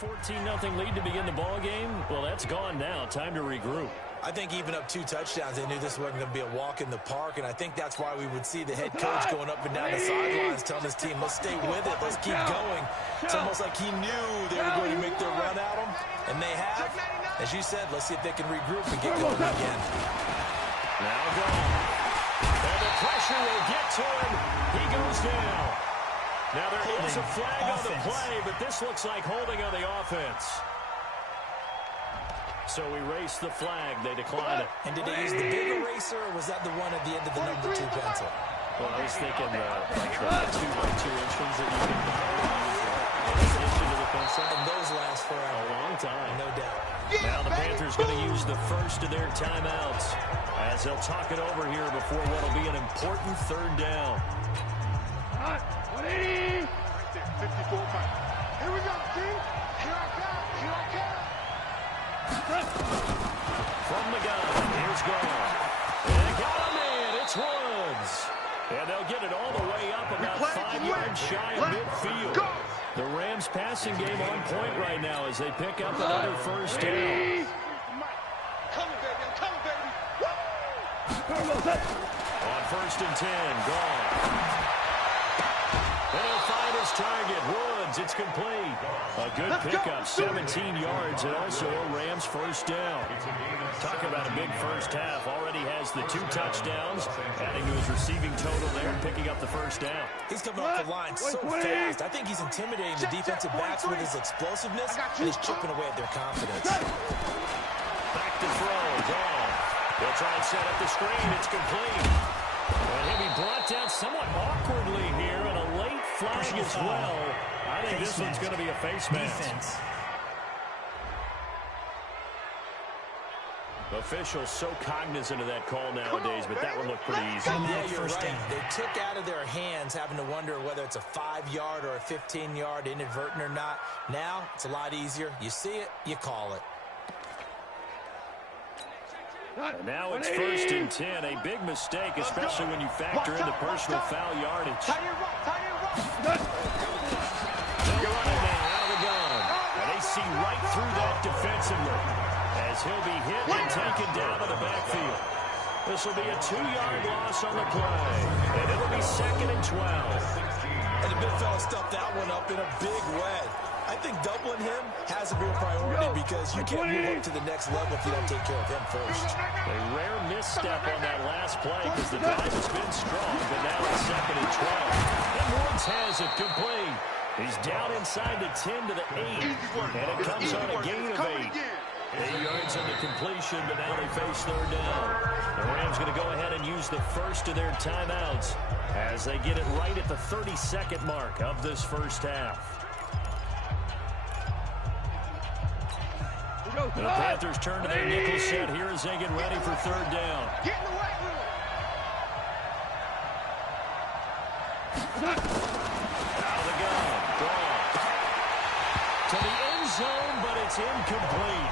14-0 lead to begin the ball game. Well, that's gone now. Time to regroup. I think even up 2 touchdowns, they knew this wasn't going to be a walk in the park, and I think that's why we would see the head coach going up and down the sidelines telling his team, let's stay with it, let's keep going. It's almost like he knew they were going to make their run at him, and they have. As you said, let's see if they can regroup and get going again. Now gone. And the pressure will get to him. He goes down. Now there is a flag on the play, but this looks like holding on the offense. So we race the flag. They decline it. And did they use the big eraser, or was that the one at the end of the number 2 pencil? Well, I was thinking like the 2x2 inch ones that you can inch into the pencil. And those last for a long time. No doubt. Now the Panthers going to use the first of their timeouts as they'll talk it over here before what will be an important 3rd down. 180. 54 back. Here we go, team. Here I come. Here I come. From the gun, here's Gone. And they got him in. It's Woods. And they'll get it all the way up about 5 yards shy of midfield. The Rams passing game on point right now as they pick up another 1st down. Coming, baby. I'm coming, baby. On 1st and 10, Gone. And he'll find his target, Woods. It's complete. A good pickup, 17 yards, and also a Rams 1st down. Talking about a big first half. Already has the 2 touchdowns, adding to his receiving total there, picking up the 1st down. He's coming off the line so fast. I think he's intimidating the defensive backs with his explosiveness, and he's chipping away at their confidence. Back to throw, Gone. They'll try and set up the screen. It's complete. And he'll be brought down somewhat awkwardly here, and a late flag as well. I think this one's going to be a face mask. Officials so cognizant of that call nowadays, but that one looked pretty easy. Yeah, you're right. They took out of their hands having to wonder whether it's a 5-yard or a 15-yard, inadvertent or not. Now, it's a lot easier. You see it, you call it. And now it's 1st and 10. A big mistake, especially when you factor in the personal foul yardage. They're running now out of the gun. And they see right through that defensively as he'll be hit and taken down to the backfield. This will be a 2-yard loss on the play. And it'll be 2nd and 12. And the big fella stuffed that one up in a big way. I think doubling him has to be a priority because you can't move up to the next level if you don't take care of him first. A rare misstep on that last play because the drive has been strong, but now it's 2nd and 12. And Woods has it complete. He's down inside the 10 to the 8, and it comes on a gain of 8. 8 yards on the completion, but now they face 3rd down. The Rams going to go ahead and use the first of their timeouts as they get it right at the 32nd mark of this first half. The Panthers turn to their nickel set here as they get ready for 3rd down. Get in the way with Out of the gun. Gone. To the end zone, but it's incomplete.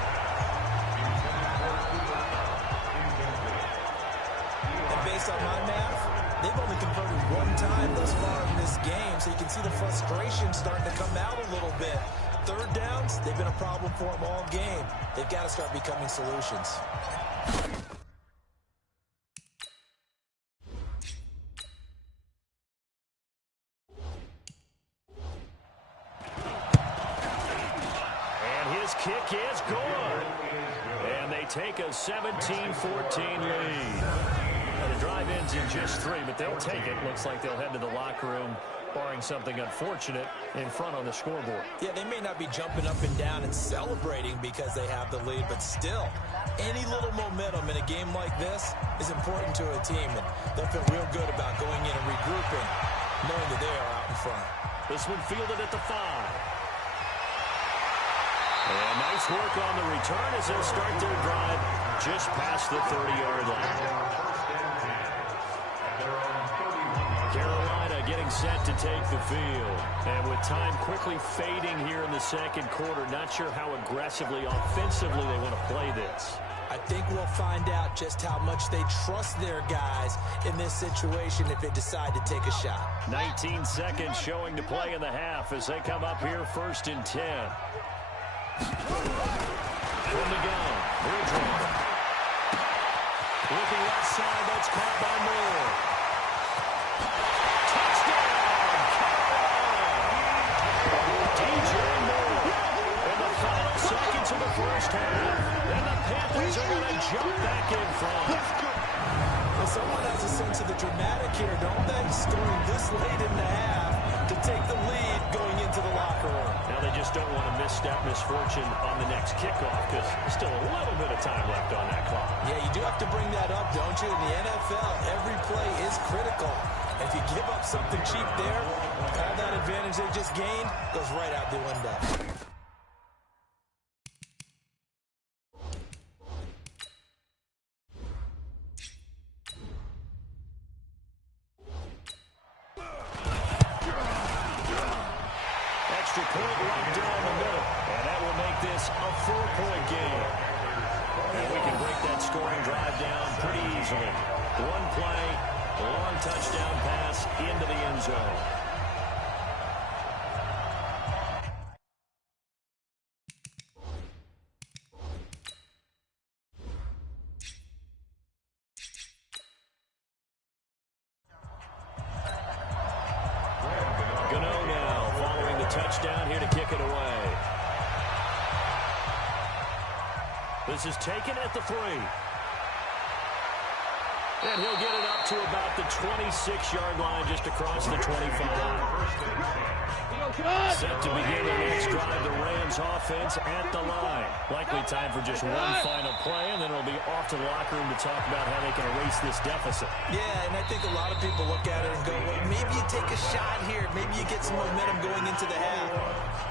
And based on my math, they've only converted 1 time thus far in this game, so you can see the frustration starting to come out a little bit. 3rd downs, they've been a problem for them all game. They've got to start becoming solutions. And his kick is good. And they take a 17-14 lead. And the drive ends in just 3, but they'll take it. Looks like they'll head to the locker room, barring something unfortunate, in front on the scoreboard. Yeah, they may not be jumping up and down and celebrating because they have the lead, but still, any little momentum in a game like this is important to a team, and they'll feel real good about going in and regrouping, knowing that they are out in front. This one fielded at the 5. And nice work on the return as they'll start their drive just past the 30-yard line. Carolina getting set to take the field. And with time quickly fading here in the 2nd quarter, not sure how aggressively, offensively they want to play this. I think we'll find out just how much they trust their guys in this situation if they decide to take a shot. 19 seconds showing to play in the half as they come up here 1st and 10. From the gun, Woodrow. Looking left side, that's caught by Moore. Touchdown, Carolina! DJ Moore. In the final seconds of the first half. And the Panthers are going to jump back in front. Well, someone has a sense of the dramatic here, don't they? Scoring this late in the half to take the lead going into the locker room. Now they just don't want to miss that misfortune on the next kickoff because there's still a little bit of time left on that clock. Yeah, you do have to bring that up, don't you? In the NFL, every play is critical. If you give up something cheap there, all that advantage they just gained goes right out the window. Extra point right down the middle. And that will make this a 4-point game. And we can break that scoring drive down pretty easily. One play, a long touchdown pass into the end zone. Touchdown here to kick it away. This is taken at the 3. And he'll get it up to about the 26-yard line just across the 25. Set to begin the next drive, the Rams offense at the line. Likely time for just one final play, and then it'll be off to the locker room to talk about how they can erase this deficit. Yeah, and I think a lot of people look at it and go, well, maybe you take a shot here. Maybe you get some momentum going into the half.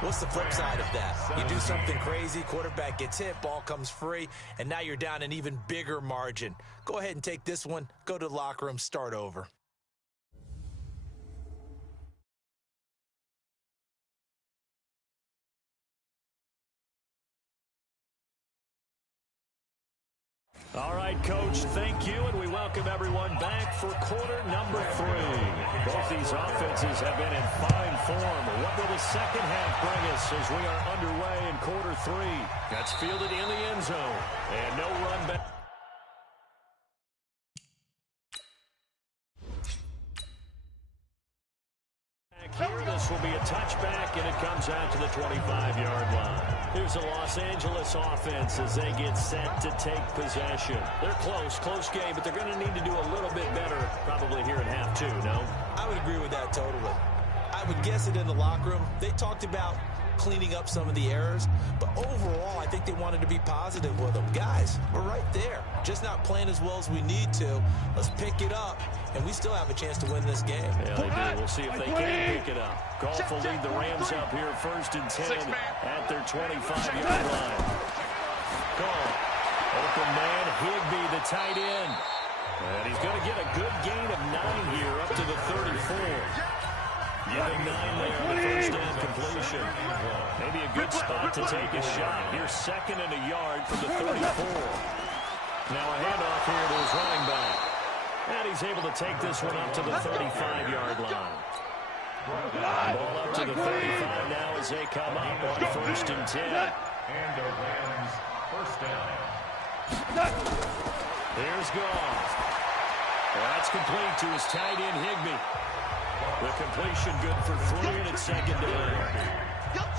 What's the flip side of that? You do something crazy, quarterback gets hit, ball comes free, and now you're down an even bigger margin. Go ahead and take this one, go to the locker room, start over. All right, Coach, thank you, and we welcome everyone back for quarter number 3. Both these offenses have been in fine form. What will the second half bring us as we are underway in quarter 3? That's fielded in the end zone, and no run back. Here, this will be a touchback, and it comes out to the 25-yard line. Here's the Los Angeles offense as they get set to take possession. They're close game, but they're going to need to do a little bit better probably here in half 2, no? I would agree with that totally. I would guess it in the locker room. They talked about cleaning up some of the errors, but overall, I think they wanted to be positive with them. Guys, we're right there. Just not playing as well as we need to. Let's pick it up, and we still have a chance to win this game. Yeah, they do. We'll see if they can pick it up. Goff will lead the Rams up here 1st and 10 at their 25-yard line. Goff, open man, Higbee, the tight end. And he's going to get a good gain of 9 here up to the 34. Give him 9 there on the first down completion. Maybe a good spot to take a shot. Here's 2nd and a yard from the 34. Now a handoff here to his running back. And he's able to take this one up to the 35-yard line. Ball up to the 35 now as they come up on 1st and 10. And the Rams first down. Here's Goff. That's complete to his tight end, Higbee. The completion good for 3, and it's 2nd down.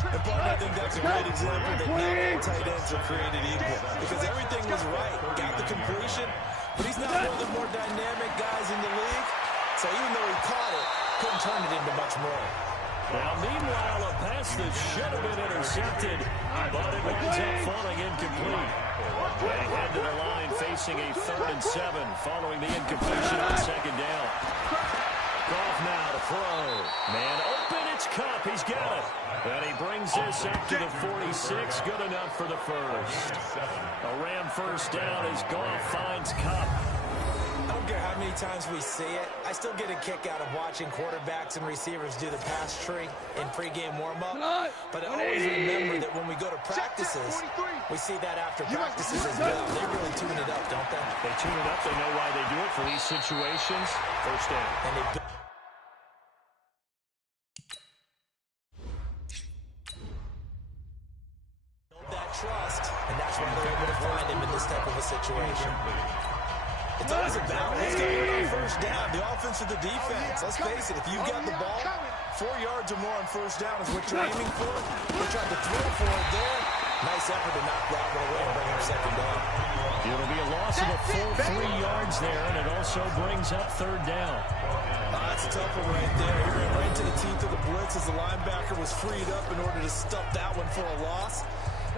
And Bart, I think that's a great example that not all tight ends are created equal, because everything was right. Got the completion, but he's not one of the more dynamic guys in the league. So even though he caught it, couldn't turn it into much more. Now, meanwhile, a pass that should have been intercepted, but it winds up falling incomplete. They head to the line facing a 3rd and 7 following the incompletion on 2nd down. Goff now to throw. Man open, it's Cup. He's got it. And he brings this up to the 46. Good enough for the first. A Ram first down as Goff finds Cup. I don't care how many times we see it. I still get a kick out of watching quarterbacks and receivers do the pass tree in pregame warm-up. But I always remember that when we go to practices, we see that after practices as well. They really tune it up, don't they? They tune it up. They know why they do it for these situations. First down. And they trust, and that's why they're able to find him in this type of a situation. It's always a battle. Who's going to win on first down? The offense or the defense? Let's face it, if you've got the ball, 4 yards or more on first down is what you're aiming for. They tried to throw for it there. Nice effort to knock that one away and bring him second down. It'll be a loss of a full 3 yards there, and it also brings up third down. That's a tough one right there. He ran right to the teeth of the blitz as the linebacker was freed up in order to stuff that one for a loss.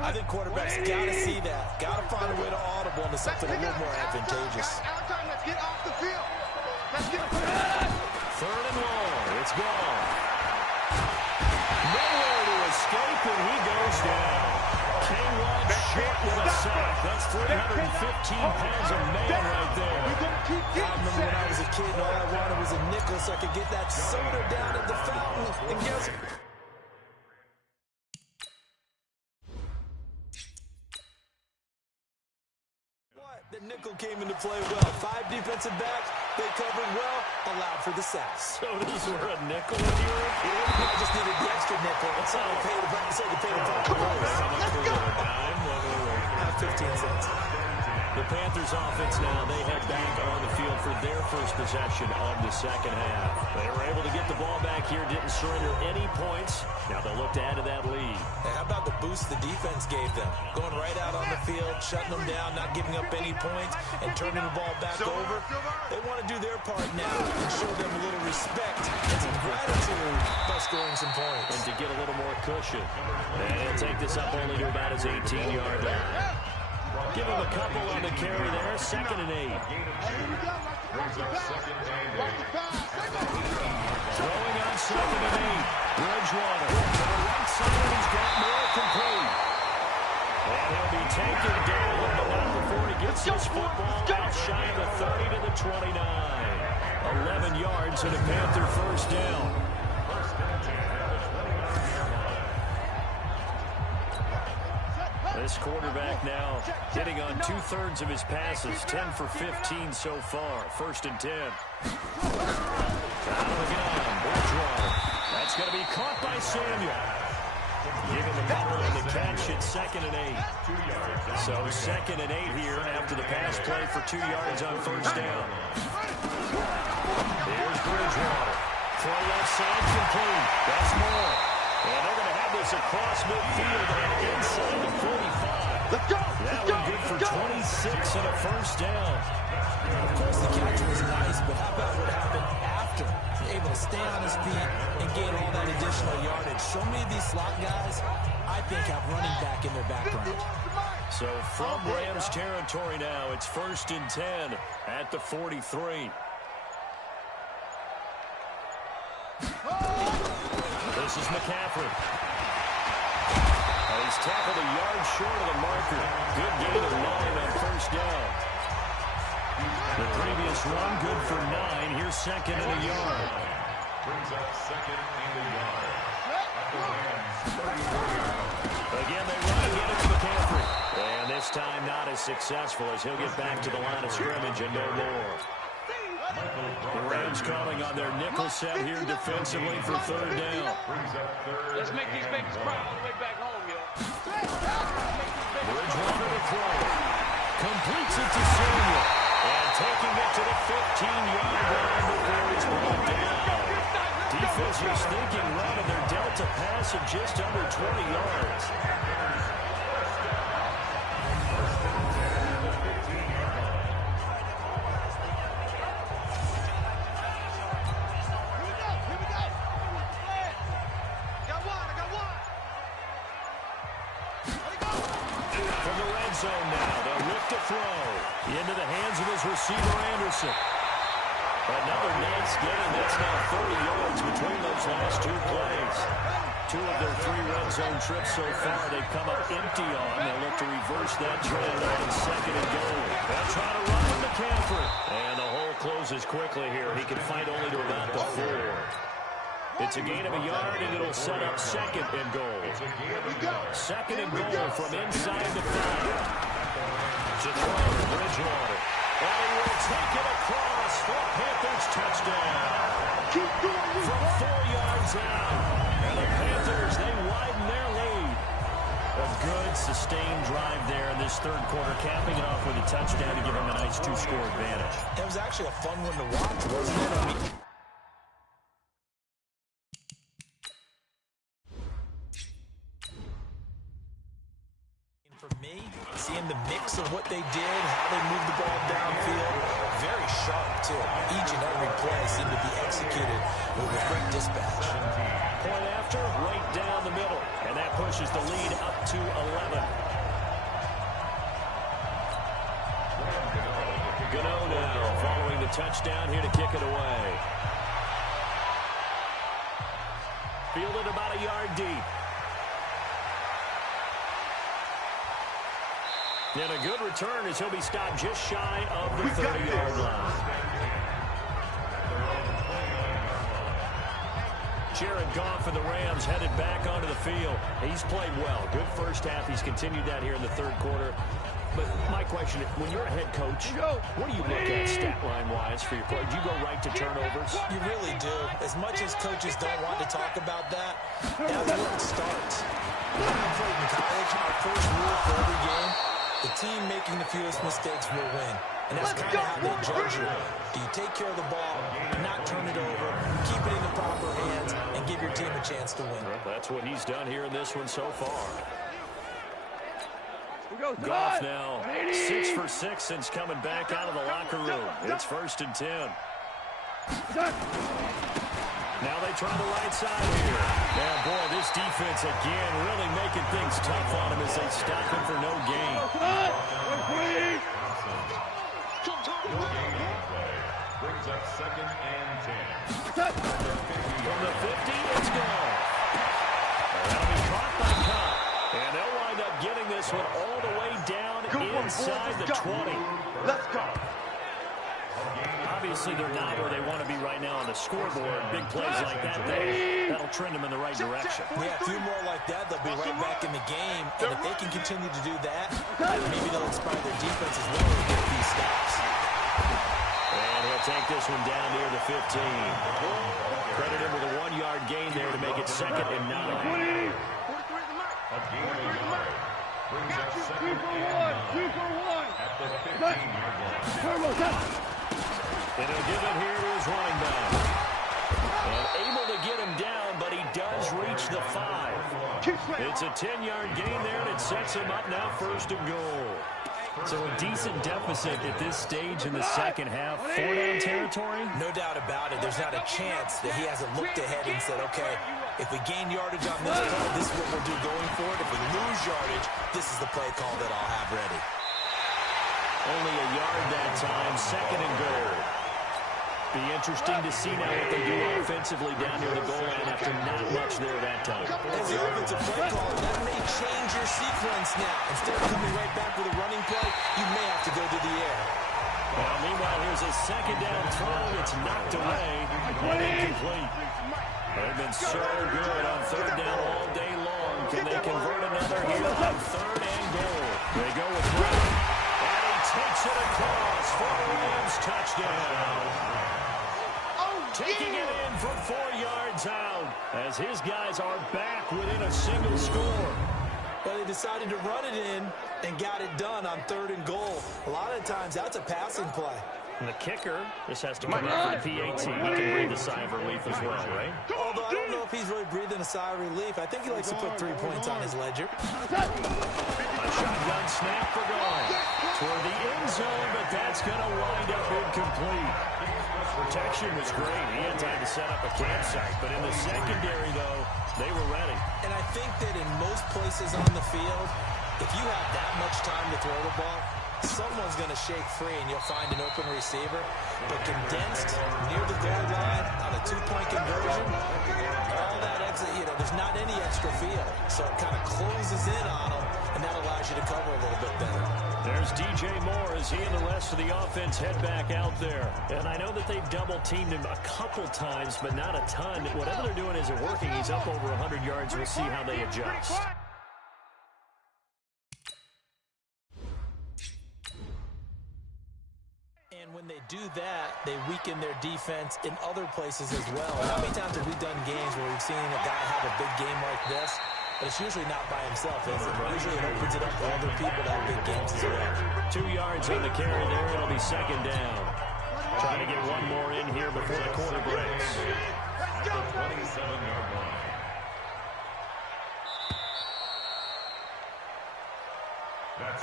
I think quarterbacks got to see that. Got to find a way to audible into something a little more advantageous. Let's get off the field. Let's get Third and long. It's gone. Nowhere to escape, and he goes down. K-Rod short with a sack. That's 315 pounds of man right there. I remember when I was a kid and all I wanted was a nickel so I could get that soda down at the fountain. And guess what? The nickel came into play well. 5 defensive backs. They covered well, allowed for the sacks. So does were a nickel in your kid? I just needed the extra nickel. So they paid the Let's go. 15 cents. The Panthers offense now, they head back on the field for their first possession of the second half. They were able to get the ball back here, didn't surrender any points. Now they'll look to add to that lead. Hey, how about the boost the defense gave them? Going right out on the field, shutting them down, not giving up any points, and turning the ball back over. They want to do their part now and show them a little respect and some gratitude by scoring some points. And to get a little more cushion. And he'll take this up only to about his 18-yard line. Give him a couple on the carry there. 2nd and 8. Here we go. Throwing on 2nd and 8. Bridgewater to the right side. He's got more complete. And he'll be taken down, but not before he gets this football out shy of the 30 to the 29. 11 yards and a Panther first down. This quarterback now hitting on 2/3 of his passes, 10 for 15 so far. 1st and 10. Out of the gun, Bridgewater. That's going to be caught by Samuel. Give him a couple on the catch at 2nd and 8. So 2nd and 8 here after the pass play for 2 yards on first down. Here's Bridgewater. Throw left side complete. That's more. And they're going to have this across midfield and inside the 45. Let's go. That one good for 26 and a first down. Of course, the catch was nice, but how about what happened after? Able to stay on his feet and gain all that additional yardage. So many of these slot guys, I think, have running back in their background. So from Rams territory now, it's 1st and 10 at the 43. This is McCaffrey. He's tackled a yard short of the marker. Good gain of 9 on first down. The previous run, good for 9. Here's 2nd and a yard. Brings up 2nd and a yard. Again, they run again to McCaffrey. And this time not as successful as he'll get back to the line of scrimmage and no more. The Rams calling on their nickel set here defensively for 3rd down. Let's make these babies proud on the way back home, yo. Bridgewater to throw. Completes it to Samuel. And taking it to the 15-yard line before he's brought down. Defense was thinking run, and they're dealt a pass of just under 20 yards. Zone now. They'll look to throw into the hands of his receiver, Anderson. Another nice gain. That's now 30 yards between those last 2 plays. 2 of their 3 red zone trips so far they've come up empty on. They'll look to reverse that trend on 2nd and goal. They'll try to run with McCaffrey. And the hole closes quickly here. He can fight only to about the 4. It's a gain of a yard, and it'll set up 2nd and goal. 2nd and goal from inside the 5. To throw, Bridgewater. And he will take it across for a Panthers touchdown. From 4 yards out. And the Panthers, they widen their lead. A good, sustained drive there in this third quarter, capping it off with a touchdown to give him a nice 2-score advantage. It was actually a fun one to watch, wasn't it? I mean, for me, seeing the mix of what they did, how they moved the ball downfield, very sharp too. Each and every play seemed to be executed with great dispatch. Point after, right down the middle, and that pushes the lead up to 11. Gano now following the touchdown here to kick it away. Fielded about a yard deep. And a good return as he'll be stopped just shy of the 30-yard line. Jared Goff for the Rams headed back onto the field. He's played well. Good first half. He's continued that here in the third quarter. But my question, when you're a head coach, what do you look at stat line-wise for your play? Do you go right to turnovers? You really do. As much as coaches don't want to talk about that, that's where it starts. When I played in college, our first rule for every game, the team making the fewest mistakes will win. And that's kind of how they judge you. Do you take care of the ball, not turn it over, keep it in the proper hands, and give your team a chance to win? That's what he's done here in this one so far. Goff now 6 for 6 since coming back out of the locker room. It's 1st and 10. Now they try the right side here. And boy, this defense again really making things tough on him as they stop him for no gain. Brings up 2nd and 10. From the 50, it's gone. That'll be caught by Cobb. And they'll wind up getting this one all the way down inside the 20. Let's go. Obviously, they're not where they want to be right now on the scoreboard. Big plays like that, that'll trend them in the right direction. Yeah, a few more like that, they'll be right back in the game. And if they can continue to do that, maybe they'll inspire their defense as well to get these stops. And he'll take this one down near the 15. Credit him with a 1-yard gain there to make it 2nd and 9. Brings up 2nd and 9. At the 15-yard line. And he'll give it here to his running back. And able to get him down, but he does reach the 5. It's a 10-yard gain there, and it sets him up now 1st and goal. So a decent deficit at this stage in the second half. 4-down territory? No doubt about it. There's not a chance that he hasn't looked ahead and said, okay, if we gain yardage on this play, this is what we'll do going forward. If we lose yardage, this is the play call that I'll have ready. Only a yard that time, 2nd and goal. Be interesting to see now what they do offensively down near the goal line after not much there that time. As the offensive play caller, that may change your sequence now. Instead of coming right back with a running play, you may have to go to the air. Well, meanwhile, here's a 2nd down throw. It's knocked away and incomplete. They've been so good on 3rd down all day long. Can they convert another here on 3rd and goal? They go with Brown. And he takes it across for a Rams touchdown. Taking it in from 4 yards out as his guys are back within a single score. Well, they decided to run it in and got it done on 3rd and goal. A lot of times, that's a passing play. And the kicker, this has to come out for the PAT. He can breathe a sigh of relief as well, right? Although I don't know if he's really breathing a sigh of relief. I think he likes to put 3 points on his ledger. A shotgun snap for goal. Toward the end zone, but that's going to wind up incomplete. Protection was great. He had time to set up a campsite. But in the secondary, though, they were ready. And I think that in most places on the field, if you have that much time to throw the ball, someone's going to shake free and you'll find an open receiver. But condensed near the goal line on a 2-point conversion, all that exit, there's not any extra field. So it kind of closes in on them, and that allows you to cover a little bit better. There's DJ Moore as he and the rest of the offense head back out there. And I know that they've double-teamed him a couple times, but not a ton. Whatever they're doing isn't working. He's up over 100 yards. We'll see how they adjust. And when they do that, they weaken their defense in other places as well. How many times have we done games where we've seen a guy have a big game like this, but it's usually not by himself, is it? Usually it opens it up for other people to have big games as well. 2 yards on the carry there. It'll be second down. Trying to get one more in here before the quarter breaks. At the 27-yard line.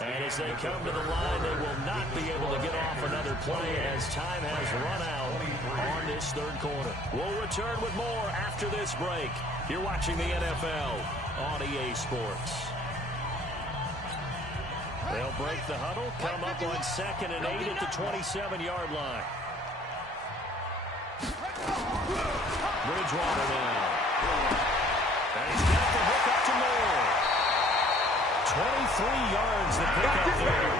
And as they come to the line, they will not be able to get off another play as time has run out on this third quarter. We'll return with more after this break. You're watching the NFL on EA Sports. They'll break the huddle, come up on 2nd and 8 at the 27-yard line. Bridgewater now. And he's got the hook up to Moore. 23 yards to pick up there.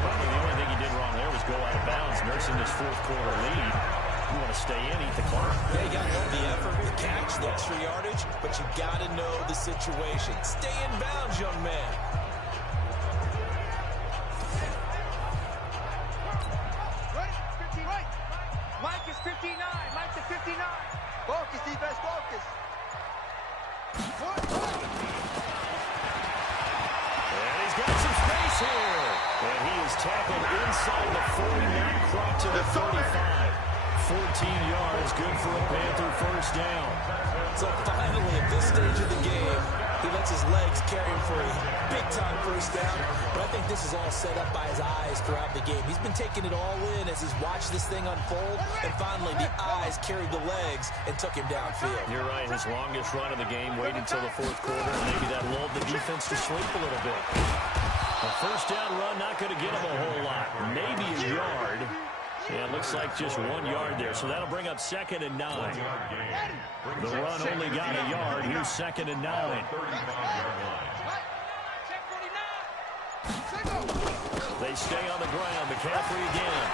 Probably the only thing he did wrong there was go out of bounds, nursing this fourth quarter lead. You want to stay in, eat the clock. Yeah, you got to love the effort, the catch, the extra yardage, but you got to know the situation. Stay in bounds, young man. Mike is 59. Mike to 59. Focus, defense, focus. And he's got some space here. And he is tackled inside the 40, not quite to the 35. 14 yards, good for a Panther first down. So finally, at this stage of the game, he lets his legs carry him for a big-time first down. But I think this is all set up by his eyes throughout the game. He's been taking it all in as he's watched this thing unfold. And finally, the eyes carried the legs and took him downfield. You're right. His longest run of the game waited until the fourth quarter. And maybe that lulled the defense to sleep a little bit. A first down run, not going to get him a whole lot. Maybe a yard. Yeah, it looks like just 1 yard there. So that'll bring up 2nd and 9. The run only got a yard. Here's 2nd and 9. They stay on the ground. McCaffrey again.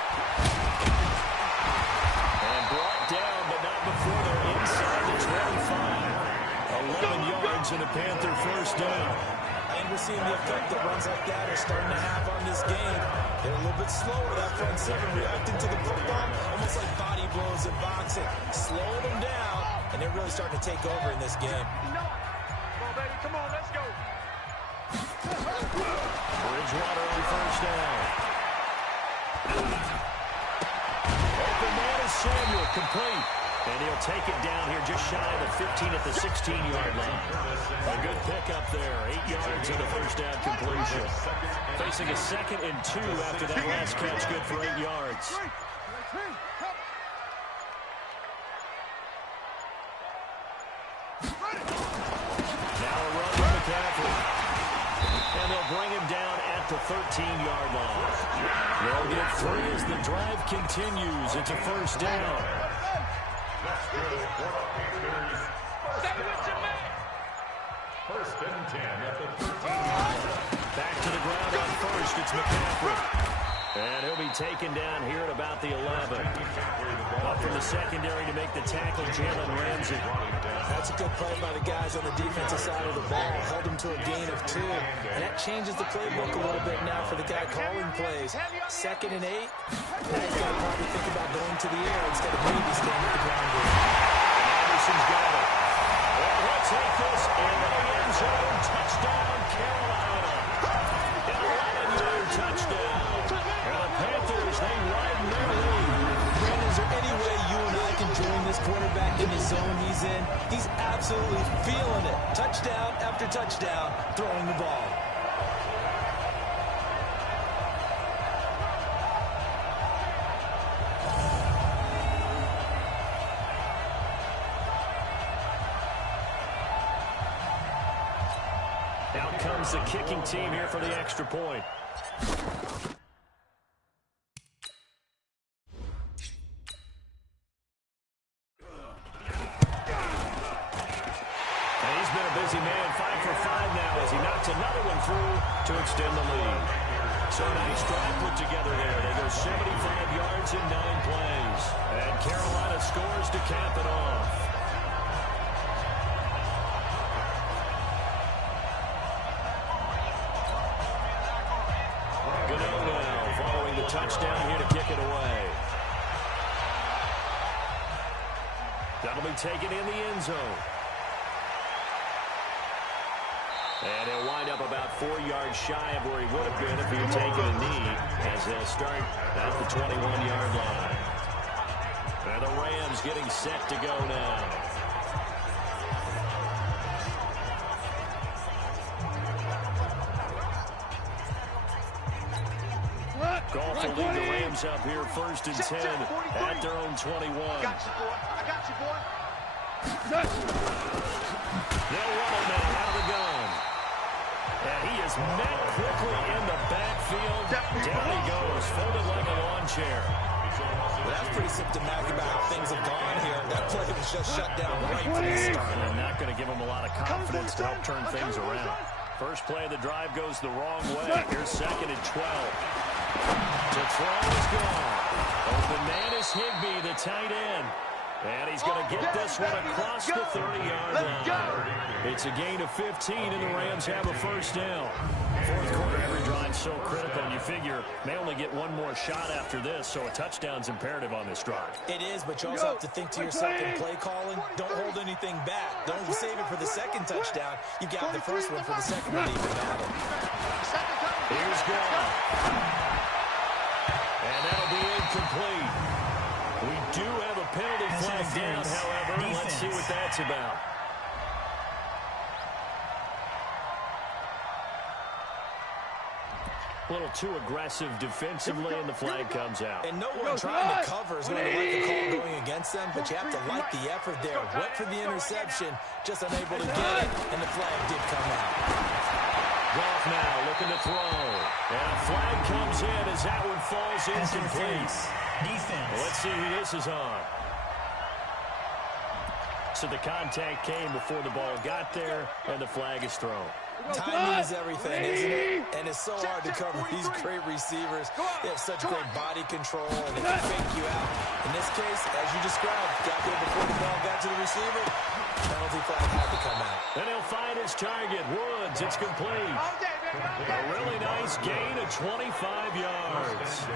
And brought down, but not before they're inside the 25. 11 yards and a Panther first down. And we're seeing the effect that runs like that are starting to have on this game. They're a little bit slower, that front seven, reacting to the football, almost like body blows in boxing. Slowing them down, and they're really starting to take over in this game. Come on, baby. Come on, let's go. Bridgewater on first down. Open man is Samuel, complete. And he'll take it down here just shy of the 15 at the 16-yard line. A good pickup there. 8 yards and a first down completion. Facing a 2nd and 2 after that last catch, good for 8 yards. Now a run with McCaffrey. And they'll bring him down at the 13-yard line. They'll get 3 as the drive continues. It's a first down. First and 10 at the 13-yard line. Back to the ground on first. It's McCaffrey. And he'll be taken down here at about the 11. Up from the secondary to make the tackle, Jalen Ramsey. That's a good play by the guys on the defensive side of the ball. Held him to a gain of 2. And that changes the playbook a little bit now for the guy calling plays. 2nd and 8. Now he's got to probably think about going to the air instead of maybe staying at the ground game. Anderson's got it. Well, he'll take this into the end zone. Touchdown, Carolina. An 11-yard touchdown. And the Panthers, they widen their lead. Brandon, is there any way you and I can join this quarterback in the zone he's in? He's absolutely feeling it. Touchdown after touchdown, throwing the ball. Out comes the kicking team here for the extra point. Busy man, 5 for 5 now as he knocks another one through to extend the lead. So nice drive put together there. They go 75 yards in 9 plays. And Carolina scores to cap it off. Gano now following the touchdown here to kick it away. That'll be taken in the end zone. And he'll wind up about 4 yards shy of where he would have been if he had taken a knee, as they'll start at the 21-yard line. And the Rams getting set to go now. Goff will lead the Rams up here first and 10 at their own 21. I got you, boy. I got you, boy. They'll run him now out of the gun. And he is met quickly in the backfield. Down he goes, folded like a lawn chair. Well, that's pretty symptomatic about how things have gone here. That play was just shut down right from the start. And not going to give him a lot of confidence to help turn things around. First play of the drive goes the wrong way. Here's 2nd and 12. To throw is gone. Open man is Higbee, the tight end. And he's going to get this one across the 30-yard line. It's a gain of 15, and the Rams have a first down. Fourth quarter, every drive so critical. You figure they only get one more shot after this, so a touchdown's imperative on this drive. It is, but you also have to think to yourself in play calling, don't hold anything back. Don't save it for the second touchdown. You got the first one for the second one to even matter. Here's Goff. And that'll be incomplete. We do have a penalty flag down, however. Let's see what that's about. A little too aggressive defensively, and the flag comes out. And no one trying to cover is going to like the call going against them, but you have to like the effort there. Went for the interception, just unable to get it, and the flag did come out. Goff now looking to throw. And a flag comes in as that one falls incomplete. Defense. Let's see who this is on. So the contact came before the ball got there, and the flag is thrown. Timing is everything, isn't it? And it's so hard to cover these great receivers. They have such great body control, and they can fake you out. In this case, as you described, got there before the ball got to the receiver. Penalty flag had to come out. And he'll find his target. Woods, it's complete. A really nice gain of 25 yards.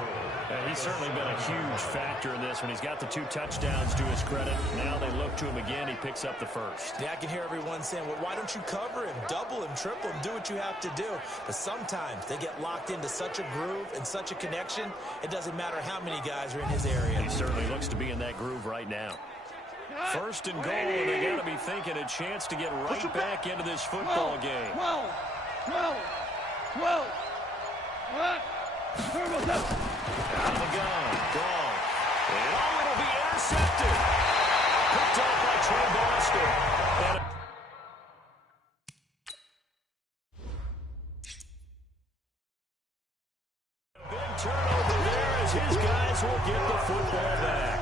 And he's certainly been a huge factor in this one. He's got the 2 touchdowns to his credit. Now they look to him again. He picks up the first. Yeah, I can hear everyone saying, well, why don't you cover him, double him, triple him, do what you have to do. But sometimes they get locked into such a groove and such a connection, it doesn't matter how many guys are in his area. He certainly looks to be in that groove right now. First and goal, and they got to be thinking a chance to get right back into this football game. Out of the gun, gone. And it'll be intercepted. Picked off by Trey Boston. And a big turnover there as his guys will get the football back.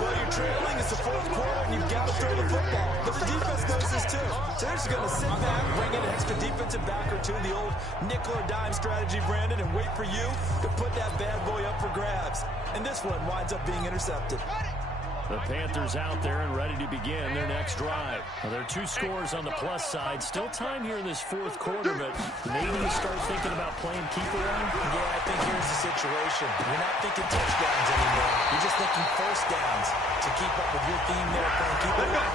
Well, you're trailing. It's the fourth quarter, and you've got to throw the football. But the defense knows this, too. So they're just going to sit back, bring in an extra defensive back or two, the old nickel or dime strategy, Brandon, and wait for you to put that bad boy up for grabs. And this one winds up being intercepted. The Panthers out there and ready to begin their next drive. Well, there are 2 scores on the plus side. Still time here in this fourth quarter, but maybe you start thinking about playing keeper on? Yeah, I think here's the situation. You're not thinking touchdowns anymore. You're just thinking first downs to keep up with your theme there, playing keeper on.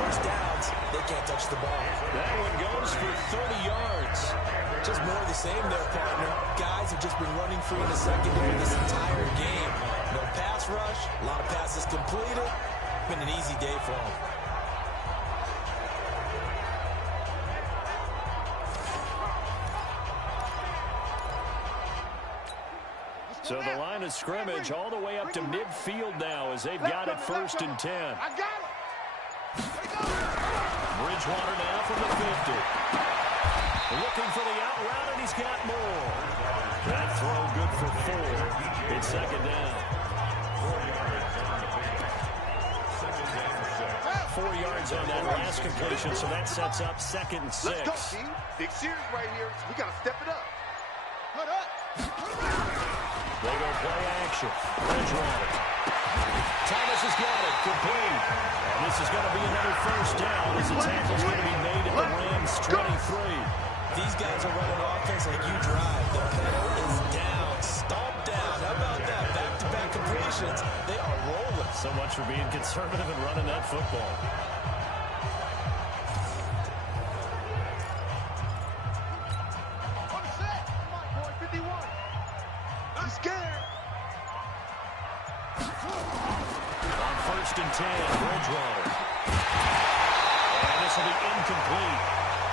First downs, they can't touch the ball. That one goes for 30 yards. Just more of the same there, partner. Guys have just been running free in the secondary this entire game. No pass rush, a lot of passes completed. Been an easy day for them. So the line of scrimmage all the way up to midfield now as they've got it first and 10. I got it. Bridgewater now from the 50. Looking for the out route, and he's got more. That throw good for 4. It's second down. 4 yards on that last completion, so that sets up 2nd and 6. Let's go, team. Big series right here. We got to step it up. Put up. They go play action. Bridgewater. Thomas has got it. Complete. And this is going to be another first down as the tackle's going to be made at the Rams' 23. These guys are running offense like you drive. The pedal is down. Stomp down. How about that? Back-to-back completions. They are rolling. So much for being conservative and running that football. On set. Come on, boy. 51. I'm scared. On 1st and 10, Bridgewater. And this will be incomplete.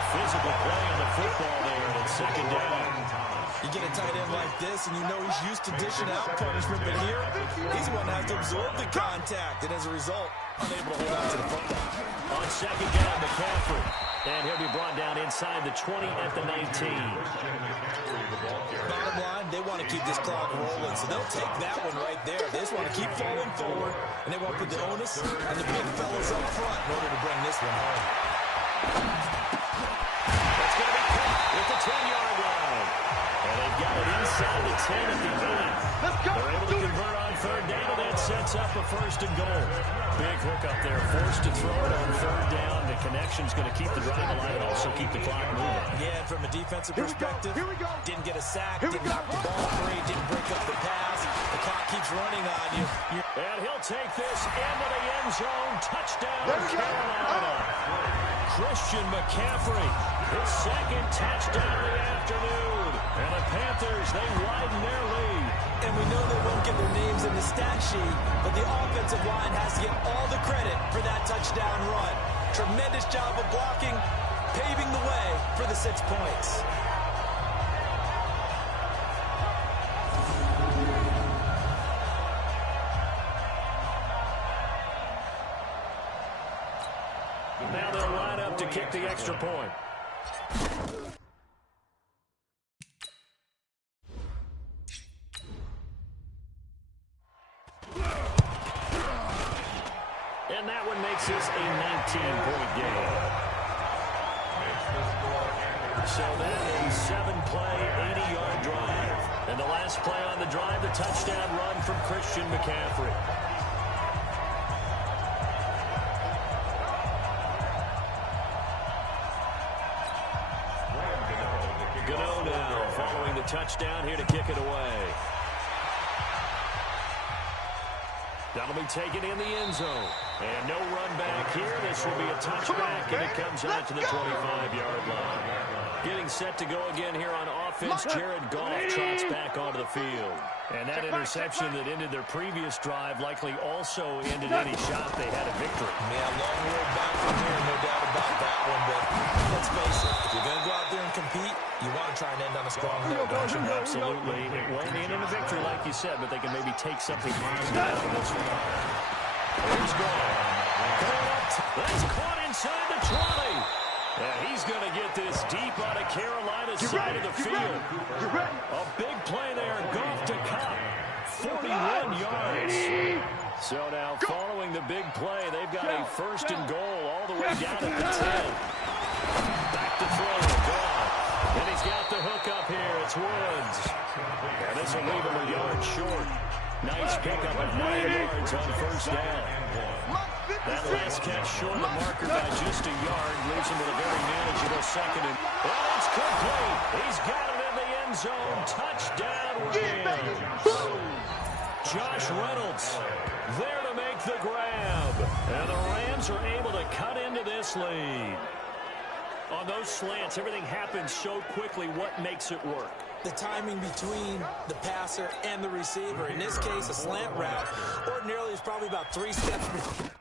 Physical play on the football there, and it's 2nd down. You get a tight end like this, and you know he's used to dishing out punishment, but here, he's one that has to absorb the contact, and as a result, unable to hold on to the football. On 2nd down, McCaffrey. And he'll be brought down inside the 20 at the 19. Bottom line, they want to keep this clock rolling, so they'll take that one right there. They just want to keep falling forward, and they want to put the onus on the big fellas up front in order to bring this one home. That's going to be caught at the 10-yard line. And they've got it inside the 10 at the 8. Let's go. They're able to convert on 3rd down, and that sets up a 1st and goal. Big hook up there, forced to throw it on 3rd down. The connection's going to keep the drive alive and also keep the clock moving. Yeah, and from a defensive perspective, Here we go. didn't get a sack, didn't knock the ball free, didn't break up the pass. The clock keeps running on you. And he'll take this into the end zone. Touchdown, There we go. Carolina. Christian McCaffrey, his 2nd touchdown of the afternoon. And the Panthers, they widen their lead. And we know they won't get their names in the stat sheet, but the offensive line has to get all the credit for that touchdown run. Tremendous job of blocking, paving the way for the 6 points. Now they'll line up to kick the extra point. And that one makes this a 19-point game. So then a 7-play, 80-yard drive. And the last play on the drive, the touchdown run from Christian McCaffrey. Gano now following the touchdown here to kick it away. That'll be taken in the end zone. And no run back here. This will be a touchback, and it comes out to the 25-yard line. Getting set to go again here on offense, Jared Goff trots back onto the field. And that interception that ended their previous drive likely also ended any shot they had at victory. Yeah, long road back from here, no doubt about that one, but let's face it, if you're going to go out there and compete, you want to try and end on a strong note, don't you? Absolutely. It won't end in a victory, like you said, but they can maybe take something positive out of this one. Here's Goff. That's caught inside the 20. He's going to get this deep out of Carolina's side of the field. A big play there. Goff to Cup. 41 yards. So now following the big play, they've got a 1st and goal all the way down at the 10. Back to throw. Goff. And he's got the hook up here. It's Woods. And this will leave him a yard short. Nice pickup of 9 yards on 1st down. That last catch short of the marker by just a yard leaves him with a very manageable 2nd and it's complete. He's got it in the end zone. Touchdown Rams. Josh Reynolds there to make the grab. And the Rams are able to cut into this lead. On those slants, everything happens so quickly. What makes it work? The timing between the passer and the receiver. In this case, a slant route ordinarily is probably about 3 steps before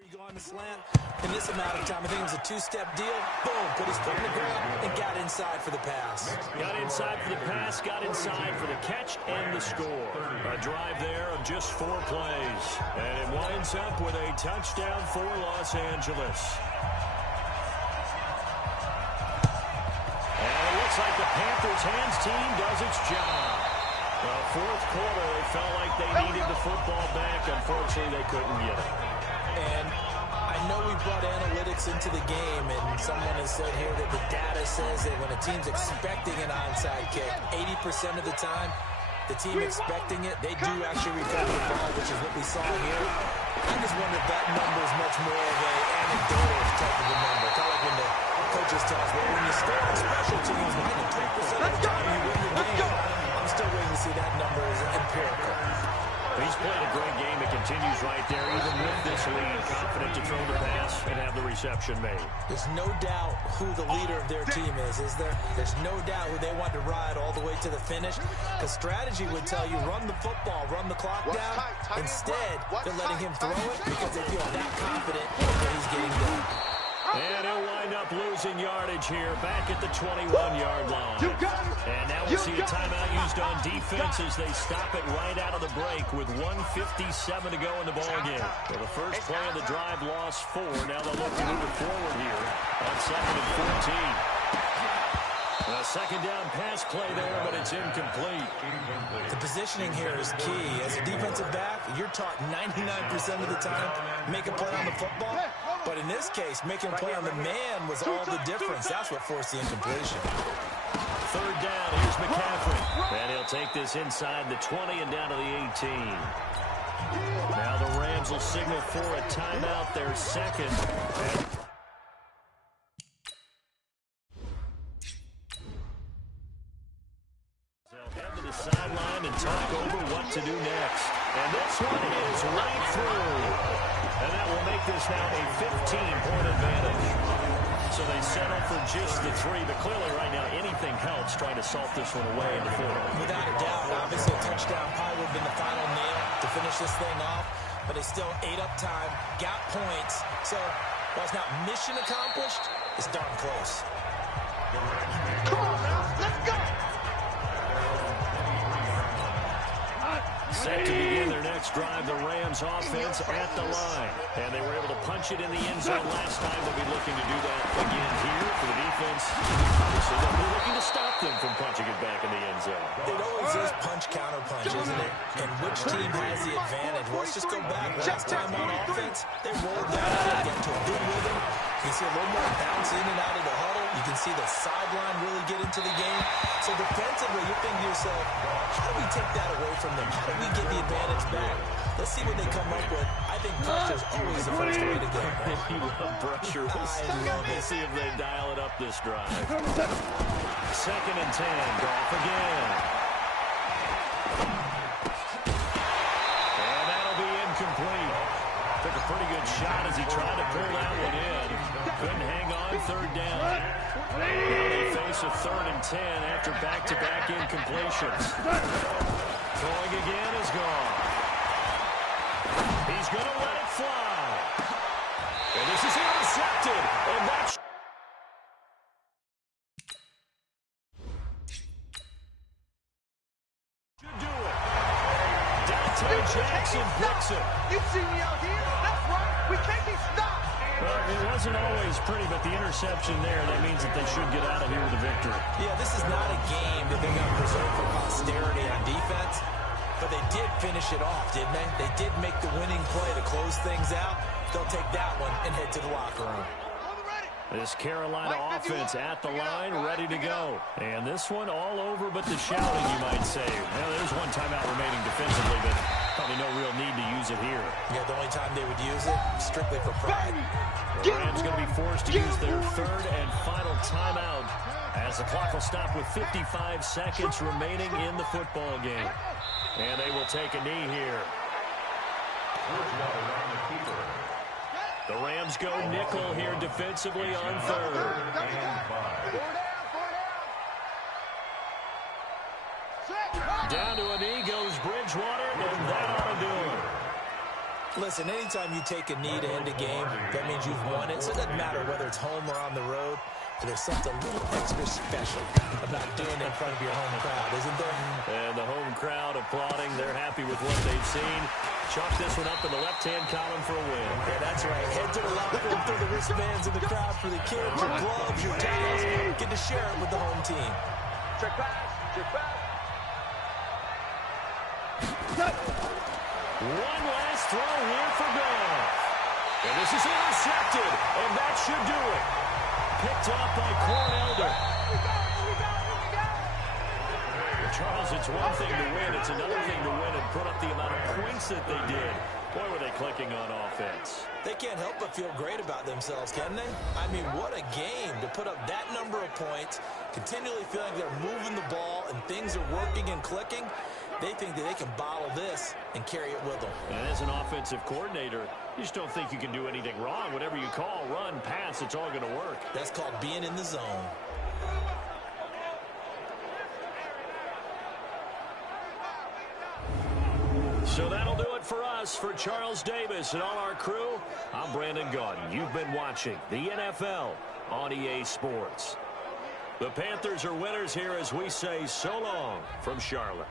you go on the slant. In this amount of time, I think it was a 2-step deal. Boom, put his foot in the ground and got inside for the pass. Got inside for the pass, got inside for the catch and the score. A drive there of just 4 plays. And it winds up with a touchdown for Los Angeles. Looks like the Panthers' hands team does its job. Well, 4th quarter, they felt like they needed the football back. Unfortunately, they couldn't get it. And I know we brought analytics into the game, and someone has said here that the data says that when a team's expecting an onside kick, 80% of the time, the team expecting it, they do actually recover the ball, which is what we saw here. I just wonder if that number is much more of an anecdotal type of a number. Kind of like when the coaches tell us, well, when you score on special teams, 93% of the time you win the game. I'm still waiting to see that number as empirical. He's played a great game. It continues right there, even with this lead. Confident to throw the pass and have the reception made. There's no doubt who the leader of their team is there? There's no doubt who they want to ride all the way to the finish. Because strategy would tell you, run the football, run the clock down. Instead, they're letting him throw it because they feel that confident that he's getting done. And he'll wind up losing yardage here, back at the 21-yard line. And now we'll see a timeout used on defense as they stop it right out of the break with 1:57 to go in the ballgame. So the first play of the drive lost 4. Now they'll look to move it forward here on 2nd and 14. A second down pass play there, but it's incomplete. The positioning here is key. As a defensive back, you're taught 99% of the time, make a play on the football. But in this case, making a play on the man was all the difference. That's what forced the incompletion. Third down, here's McCaffrey. And he'll take this inside the 20 and down to the 18. Now the Rams will signal for a timeout, their second. Sideline and talk over what to do next. And this one is right through. And that will make this now a 15-point advantage. So they settle for just the 3, but clearly right now anything helps trying to salt this one away in the 4. Without a doubt, obviously a touchdown probably would have been the final nail to finish this thing off, but they still ate up time, got points. So while it's not mission accomplished, it's darn close. Come on now, let's go! Set to begin their next drive, the Rams offense at the line. And they were able to punch it in the end zone last time. They'll be looking to do that again here for the defense. Obviously, they'll be looking to stop them from punching it back in the end zone. It always is punch, counter punch, isn't it? And which team has the advantage? Well, let's just go back. Last time on offense, they rolled down, get to a good rhythm. You see a little more bounce in and out of the huddle. You can see the sideline really get into the game. So defensively, you're thinking to yourself, how do we take that away from them? How do we get the advantage back? Let's see what they come up with. I think pressure is always the first way to go. You love pressure. We'll see if they dial it up this drive. 2nd and 10. Goff again. And that'll be incomplete. Took a pretty good shot as he tried to pull that one in. Couldn't hang on 3rd down. Now they face a 3rd and 10 after back-to-back incompletions. Throwing again is gone. He's going to let it fly. And this is intercepted. And that's... should do it. Dante Jackson picks it. You see me out here? That's right. We can't be stopped. Well, it wasn't always pretty, but the interception there, that means that they should get out of here with a victory. Yeah, this is not a game that they're going to preserve for posterity on defense, but they did finish it off, didn't they? They did make the winning play to close things out. They'll take that one and head to the locker room. This Carolina offense at the line, ready to go. And this one all over but the shouting, you might say. Well, there's one timeout remaining defensively, but probably no real need to use it here. Yeah, the only time they would use it, strictly for pride. The Rams going to be forced to use their 3rd and final timeout as the clock will stop with 55 seconds remaining in the football game. And they will take a knee here. The Rams go nickel here defensively on 3rd. Down to a knee goes Bridgewater, and that ought to do it. Listen, anytime you take a knee to end a game, that means you've won it. So it doesn't matter whether it's home or on the road. But there's something a little extra special about doing it in front of your home crowd, isn't there? And the home crowd applauding. They're happy with what they've seen. Chalk this one up in the left-hand column for a win. Yeah, that's right. Head to the locker room, throw the wristbands in the crowd for the kids, your gloves, your towels. Get to share it with the home team. Check back. Check back. One last throw here for Goff. And this is intercepted, and that should do it. Picked off by Cornelder. Charles, it's one thing to win. It's another thing to win and put up the amount of points that they did. Boy, were they clicking on offense. They can't help but feel great about themselves, can they? I mean, what a game to put up that number of points, continually feeling they're moving the ball and things are working and clicking. They think that they can bottle this and carry it with them. And as an offensive coordinator, you just don't think you can do anything wrong. Whatever you call, run, pass, it's all going to work. That's called being in the zone. So that'll do it for us. For Charles Davis and all our crew, I'm Brandon Gaudin. You've been watching the NFL on EA Sports. The Panthers are winners here as we say so long from Charlotte.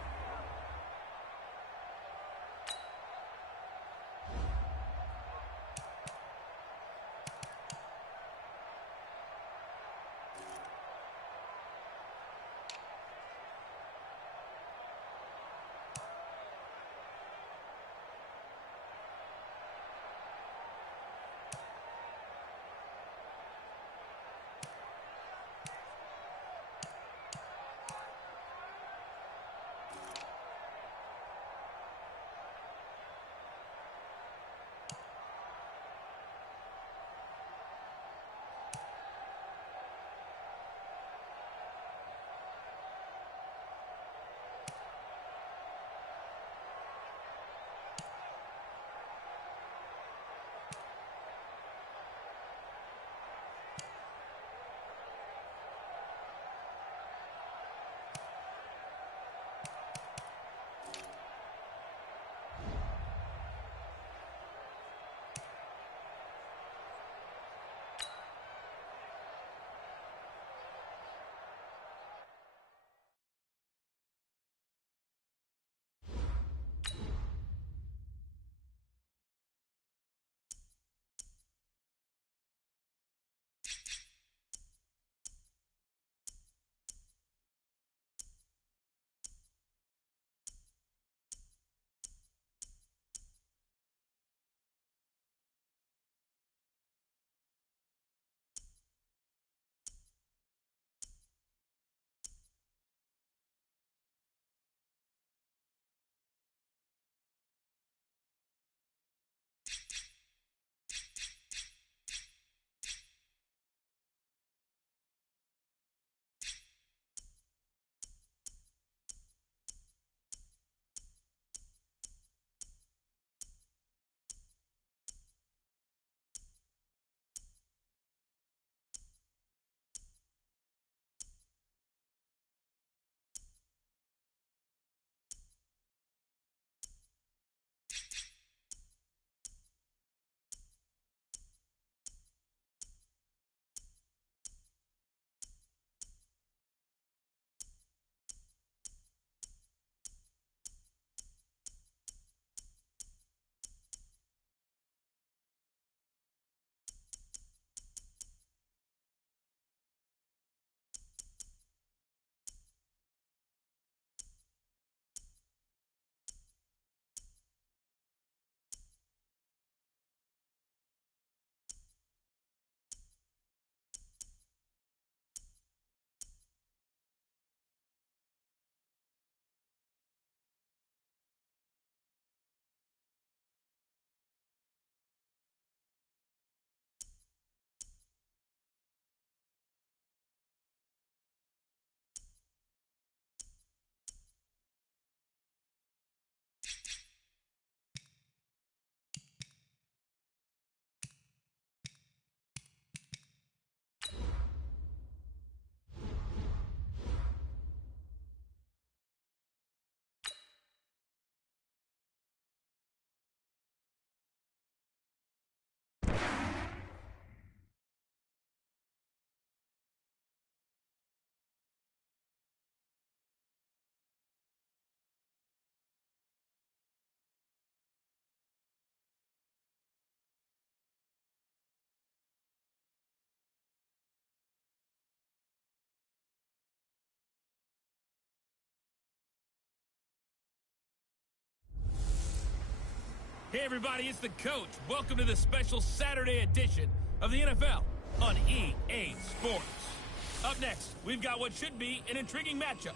Hey everybody, it's the coach. Welcome to the special Saturday edition of the NFL on EA Sports. Up next, we've got what should be an intriguing matchup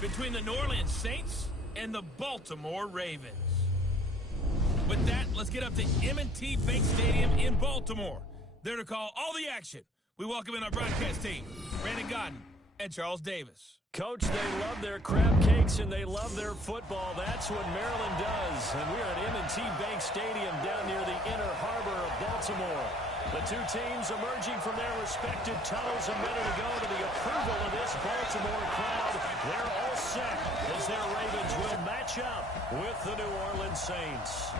between the New Orleans Saints and the Baltimore Ravens. With that, let's get up to M&T Bank Stadium in Baltimore. There to call all the action. We welcome in our broadcast team, Brandon Godden and Charles Davis. Coach, they love their crab cakes and they love their football. That's what Maryland does. And we're at M&T Bank Stadium down near the inner harbor of Baltimore. The two teams emerging from their respective tunnels a minute ago to the approval of this Baltimore crowd. They're all set as their Ravens will match up with the New Orleans Saints.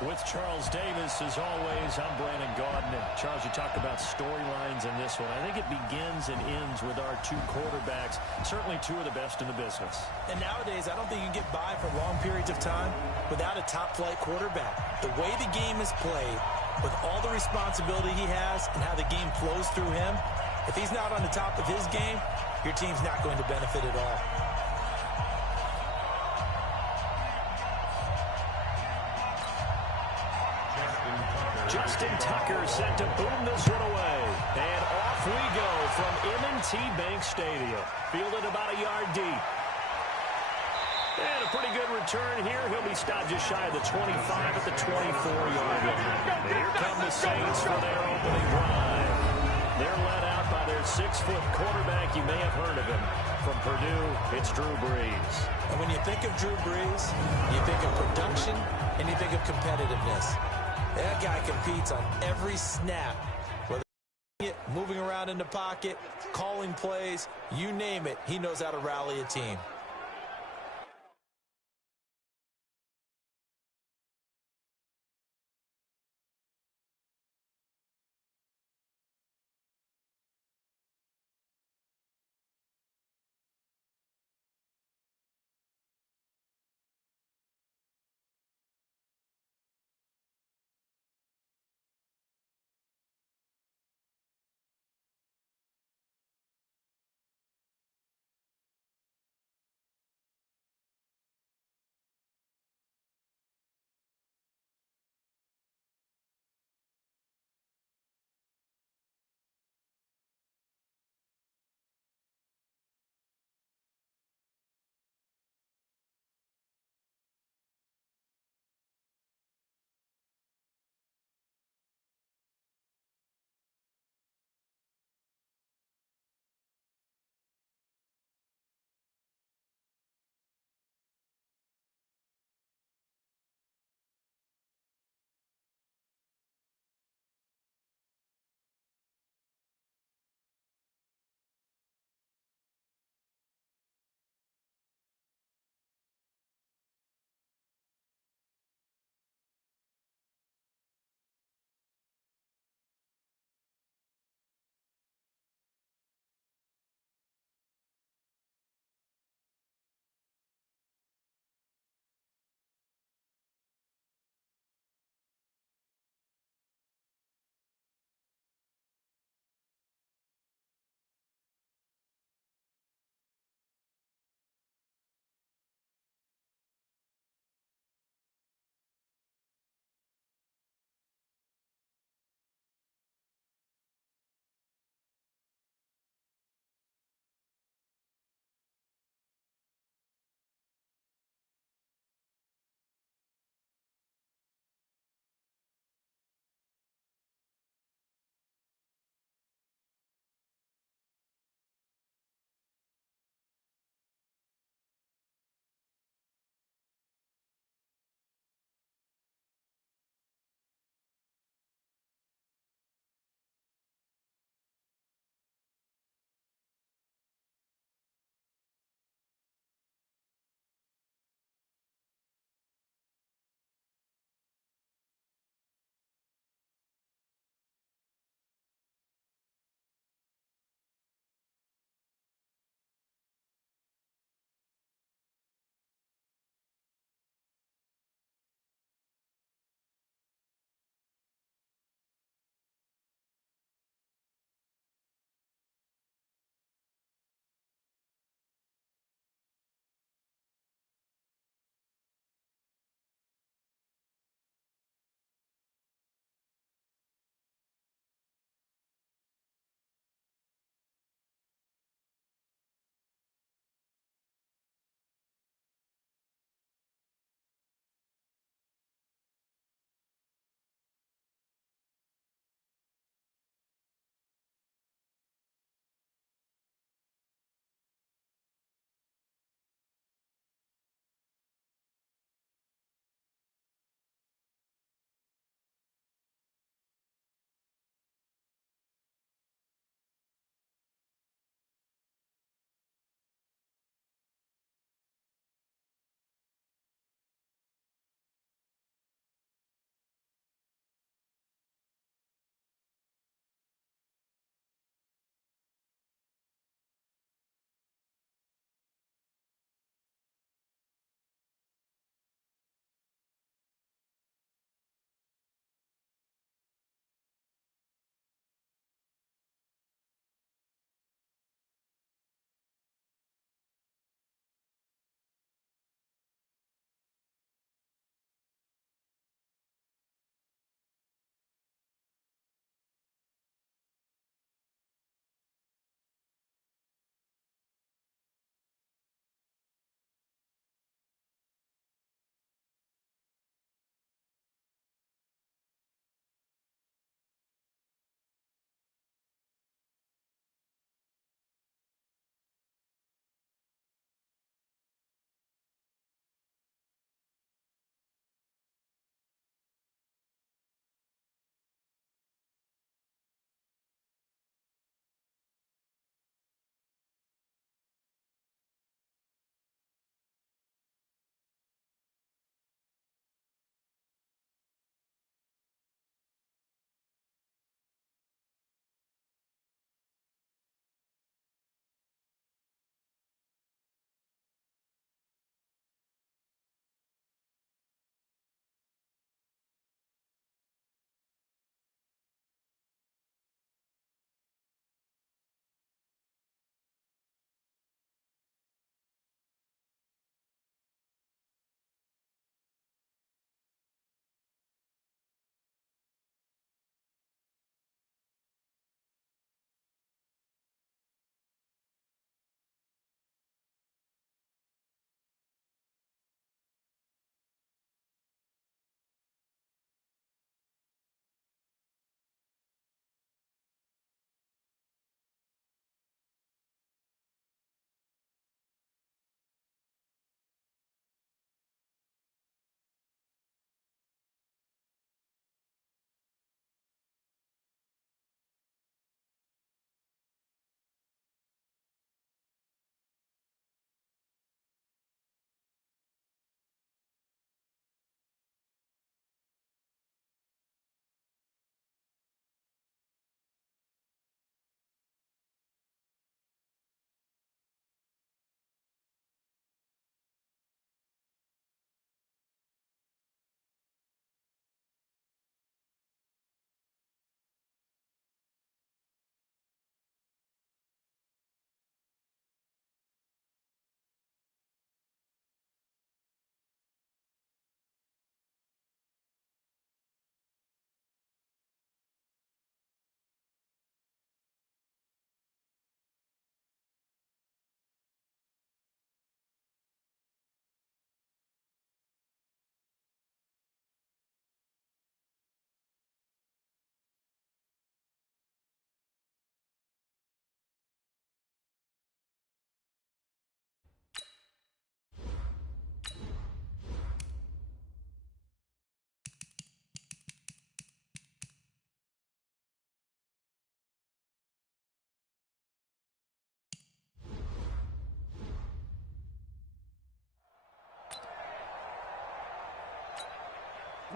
With Charles Davis, as always, I'm Brandon Godden. And Charles, you talked about storylines in this one. I think it begins and ends with our two quarterbacks, certainly two of the best in the business. And nowadays, I don't think you can get by for long periods of time without a top-flight quarterback. The way the game is played, with all the responsibility he has and how the game flows through him, if he's not on the top of his game, your team's not going to benefit at all. Justin Tucker set to boom this one away. And off we go from M&T Bank Stadium. Fielded about a yard deep. And a pretty good return here. He'll be stopped just shy of the 25 at the 24-yard line. And here come the Saints for their opening drive. They're led out by their 6-foot quarterback. You may have heard of him. From Purdue, it's Drew Brees. And when you think of Drew Brees, you think of production and you think of competitiveness. That guy competes on every snap, whether moving around in the pocket, calling plays, you name it, he knows how to rally a team.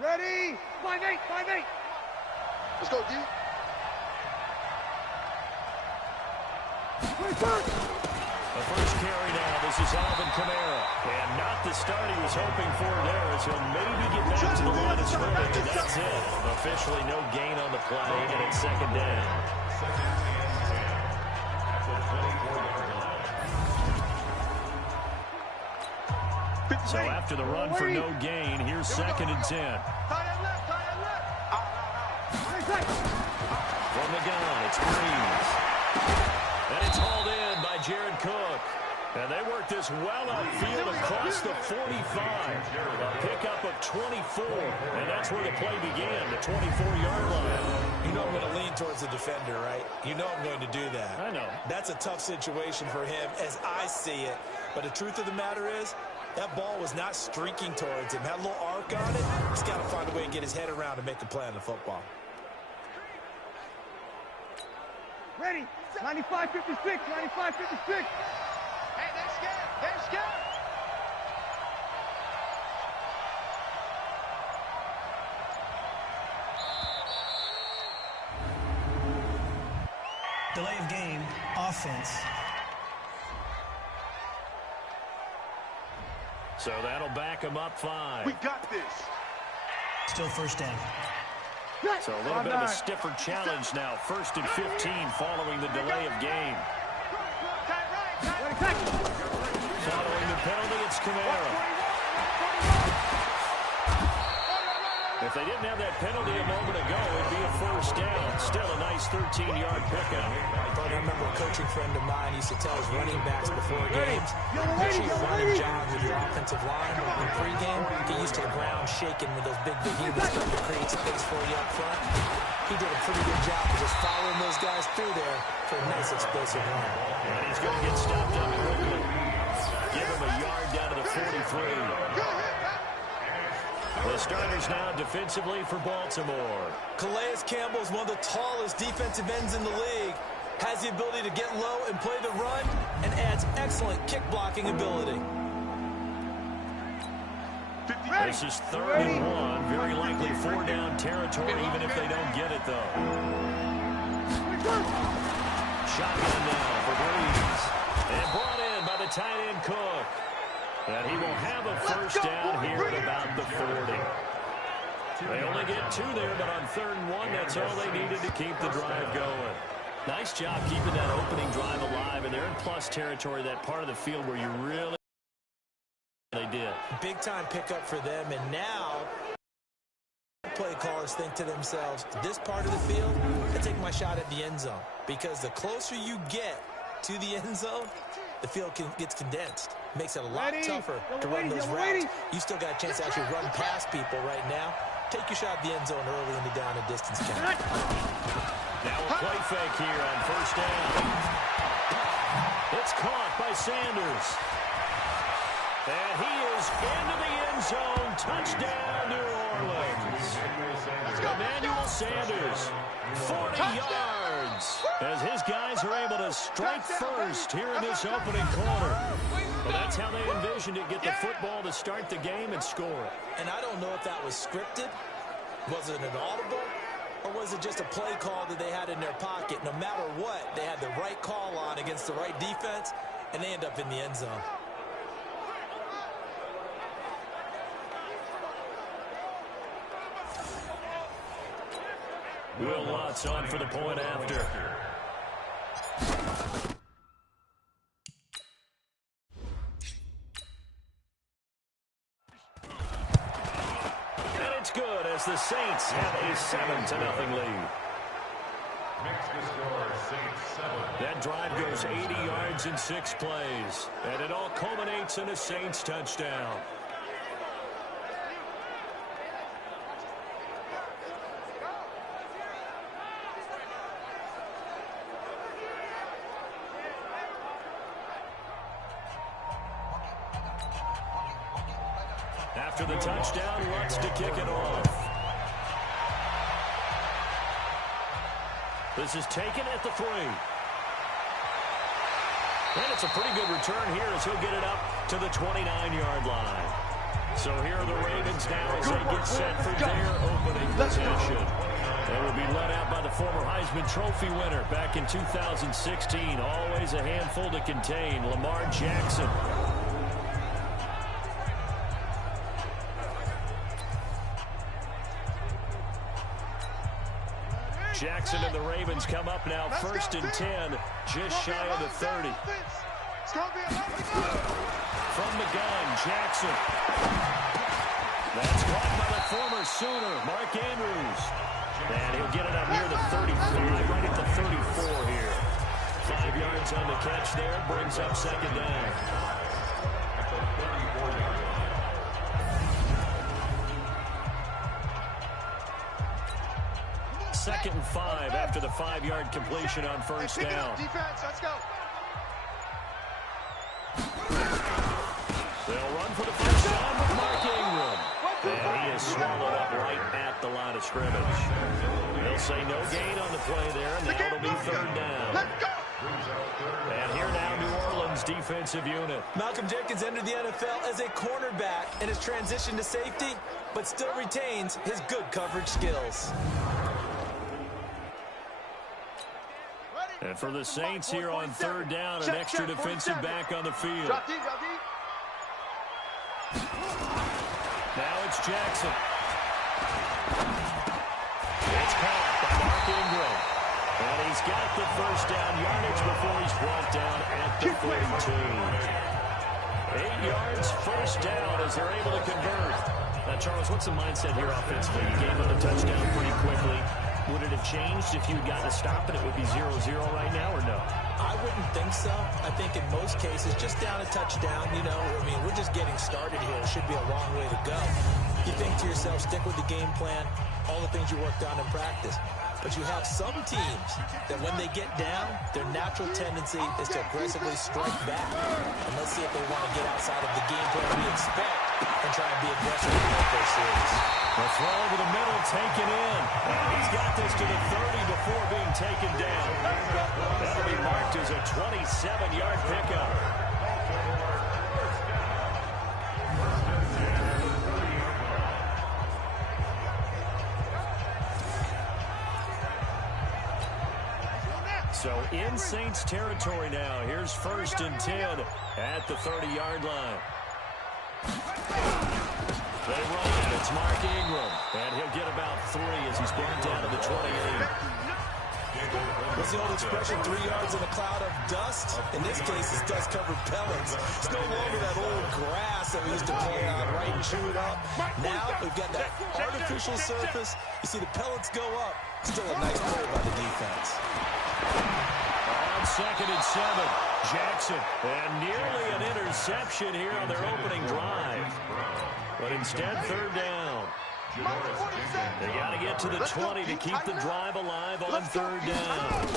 Ready? 5-8, 5-8. Let's go, D. The first carry now, this is Alvin Kamara. And not the start he was hoping for there, as he'll maybe get back to the line of scrimmage, and that's it. Officially no gain on the play, and it's second down. So after the run for no gain, here's second and 10. From the gun, it's Breeze. And it's hauled in by Jared Cook. And they work this well upfield across the 45. A pickup of 24. And that's where the play began, the 24-yard line. You know I'm going to lean towards the defender, right? You know I'm going to do that. I know. That's a tough situation for him as I see it. But the truth of the matter is, that ball was not streaking towards him. Had a little arc on it. He's got to find a way to get his head around and make a play on the football. Ready? 95-56, 95-56. Hey, they're scared. They're scared. Delay of game, offense. So that'll back him up 5. We got this. Still first down. So a little bit of a stiffer challenge now. First and 15 following the delay of game. Following the penalty, it's Kamara. If they didn't have that penalty a moment ago, it'd be a first down. Still a nice 13-yard pickup. I remember a coaching friend of mine used to tell his running backs before games, make sure you run and jog with your offensive line in pregame. Get used to the ground shaking when those big behemoths start to create space for you up front. He did a pretty good job of just following those guys through there for a nice explosive run. And he's going to get stopped up quickly. Give him a yard down to the 43. The starters now defensively for Baltimore. Calais Campbell is one of the tallest defensive ends in the league. Has the ability to get low and play the run, and adds excellent kick blocking ability. This is 3rd and 1. Very likely 4-down territory, even if they don't get it, though. Shotgun now for Breeze. And brought in by the tight end Cook. And he will have a first down here at about the 40. They only get 2 there, but on 3rd and 1, that's all they needed to keep the drive going. Nice job keeping that opening drive alive, and they're in plus territory, that part of the field where you really they did. Big time pickup for them, and now play callers think to themselves, this part of the field, I take my shot at the end zone, because the closer you get to the end zone, the field gets condensed. Makes it a lot tougher to run those routes. You still got a chance to actually run past people right now. Take your shot at the end zone early in the down and distance count. Now a play fake here on first down. It's caught by Sanders. And he is into the end zone. Touchdown, New Orleans. Emmanuel Sanders, 40 yards, as his guys are able to strike first here in this opening quarter. Well, that's how they envisioned it, get the football to start the game and score it. And I don't know if that was scripted. Was it an audible? Or was it just a play call that they had in their pocket? No matter what, they had the right call on against the right defense, and they end up in the end zone. Will Lutz on for the point after. And it's good as the Saints have a 7-0 lead. That drive goes 80 yards in 6 plays, and it all culminates in a Saints touchdown. After the touchdown, Lutz to kick it off. This is taken at the 3. And it's a pretty good return here as he'll get it up to the 29-yard line. So here are the Ravens now as they get set for their opening possession. They will be led out by the former Heisman Trophy winner back in 2016. Always a handful to contain, Lamar Jackson. Jackson and the Ravens come up now, 1st and 10, just shy of the 30. From the gun, Jackson. That's caught by the former Sooner, Mark Andrews. And he'll get it up near the 35, right at the 34 here. 5 yards on the catch there, brings up 2nd down. Second and 5 after the 5-yard completion on 1st down. Defense, let's go. They'll run for the first time with Mark Ingram. And he is swallowed up right at the line of scrimmage. They'll say no gain on the play there. Now it'll be 3rd down. And here now, New Orleans defensive unit. Malcolm Jenkins entered the NFL as a cornerback and has transitioned to safety, but still retains his good coverage skills. And for the Saints here on 3rd down, an extra defensive back on the field. Now it's Jackson. It's caught by Mark Ingram. And he's got the first down yardage before he's brought down at the 42. 8 yards, first down as they're able to convert. Now, Charles, what's the mindset here offensively? You gave them the touchdown pretty quickly. Would it have changed if you'd gotten a stop and it would be 0-0 right now, or no? I wouldn't think so. I think in most cases, just down a touchdown, you know, I mean, we're just getting started here. It should be a long way to go. You think to yourself, stick with the game plan, all the things you worked on in practice. But you have some teams that when they get down, their natural tendency is to aggressively strike back. And let's see if they want to get outside of the game plan we expect and try and be aggressive in their series. The throw over the middle, taken in. And he's got this to the 30 before being taken down. That'll be marked as a 27-yard pickup. So in Saints territory now. Here's 1st and 10 at the 30-yard line. They run it. It's Mark Ingram. And he'll get about 3 as he's brought down to the 28. What's the old expression, 3 yards in a cloud of dust? In this case, it's dust-covered pellets. It's no longer that old grass that we used to play on, right, and chew it up. Now we've got that artificial surface. You see the pellets go up. Still a nice play by the defense. On 2nd and 7, Jackson. And nearly an interception here on their opening drive. But instead, 3rd down. They got to get to the 20 to keep the drive alive on 3rd down.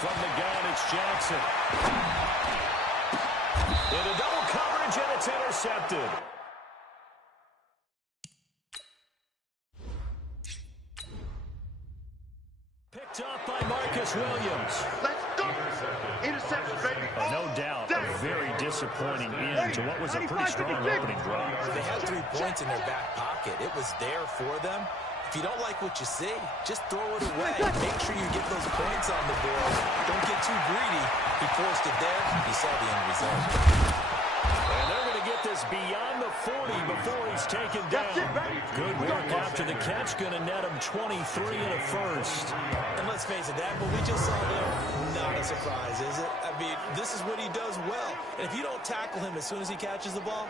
From the gun, it's Jackson. Into double coverage, and it's intercepted. Picked up by Marcus Williams. Let's go. Interception, baby. No doubt, a very disappointing end to what was a pretty strong opening drive. They had 3 points in their back pocket. It was there for them. If you don't like what you see, just throw it away. Make sure you get those points on the board. Don't get too greedy. He forced it there. You saw the end result. And they're going to get this beyond the 40 before he's taken down. Good work after the catch. Going to net him 23 and a first. And let's face it, that what we just saw there, not a surprise, is it? I mean, this is what he does well. And if you don't tackle him as soon as he catches the ball,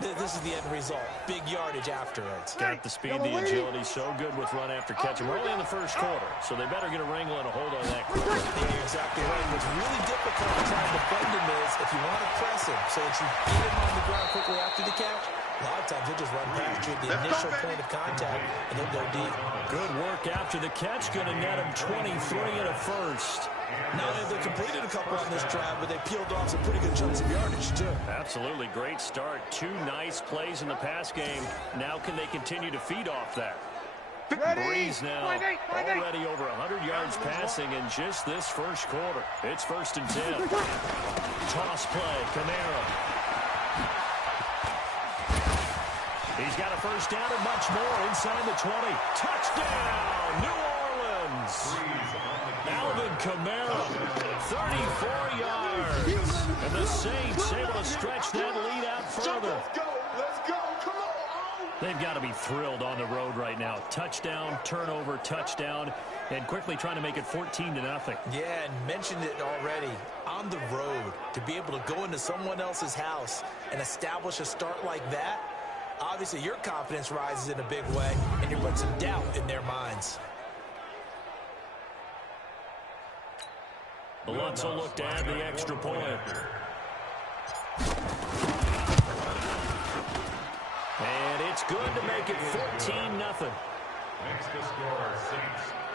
this is the end result. Big yardage afterwards. Got the speed, the agility, so good with run after catch. We're only in the first quarter, so they better get a wrangle and a hold on that quick. Yeah, you're exactly right. What's really difficult in trying to defend him is if you want to press him so that you get him on the ground quickly after the catch, a lot of times he'll just run past you at the initial point of contact and he'll go deep. Good work after the catch. Going to net him 23 and a first. Now they've completed a couple on this drive, but they peeled off some pretty good chunks of yardage, too. Absolutely great start. 2 nice plays in the pass game. Now can they continue to feed off that? Breeze now already over 100 yards passing in just this first quarter. It's 1st and 10. Toss play, Kamara. He's got a first down and much more inside the 20. Touchdown, New Orleans. Alvin Kamara, 34 yards. And the Saints able to stretch that lead out further. Let's go. Come on. They've got to be thrilled on the road right now. Touchdown, turnover, touchdown, and quickly trying to make it 14-0. Yeah, and mentioned it already. On the road, to be able to go into someone else's house and establish a start like that, obviously your confidence rises in a big way, and you put some doubt in their minds. Lutz will look to add the extra point. And it's good to make it 14-0. Makes the score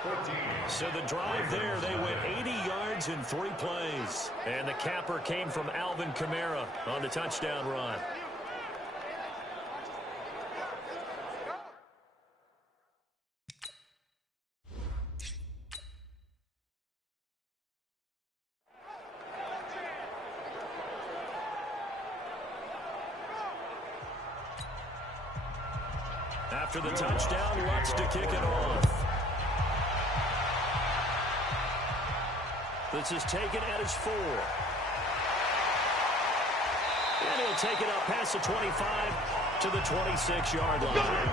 6-14. So the drive there, they went 80 yards in 3 plays. And the capper came from Alvin Kamara on the touchdown run. After the touchdown, Lutz to kick it off. This is taken at his 4. And he'll take it up past the 25 to the 26-yard line.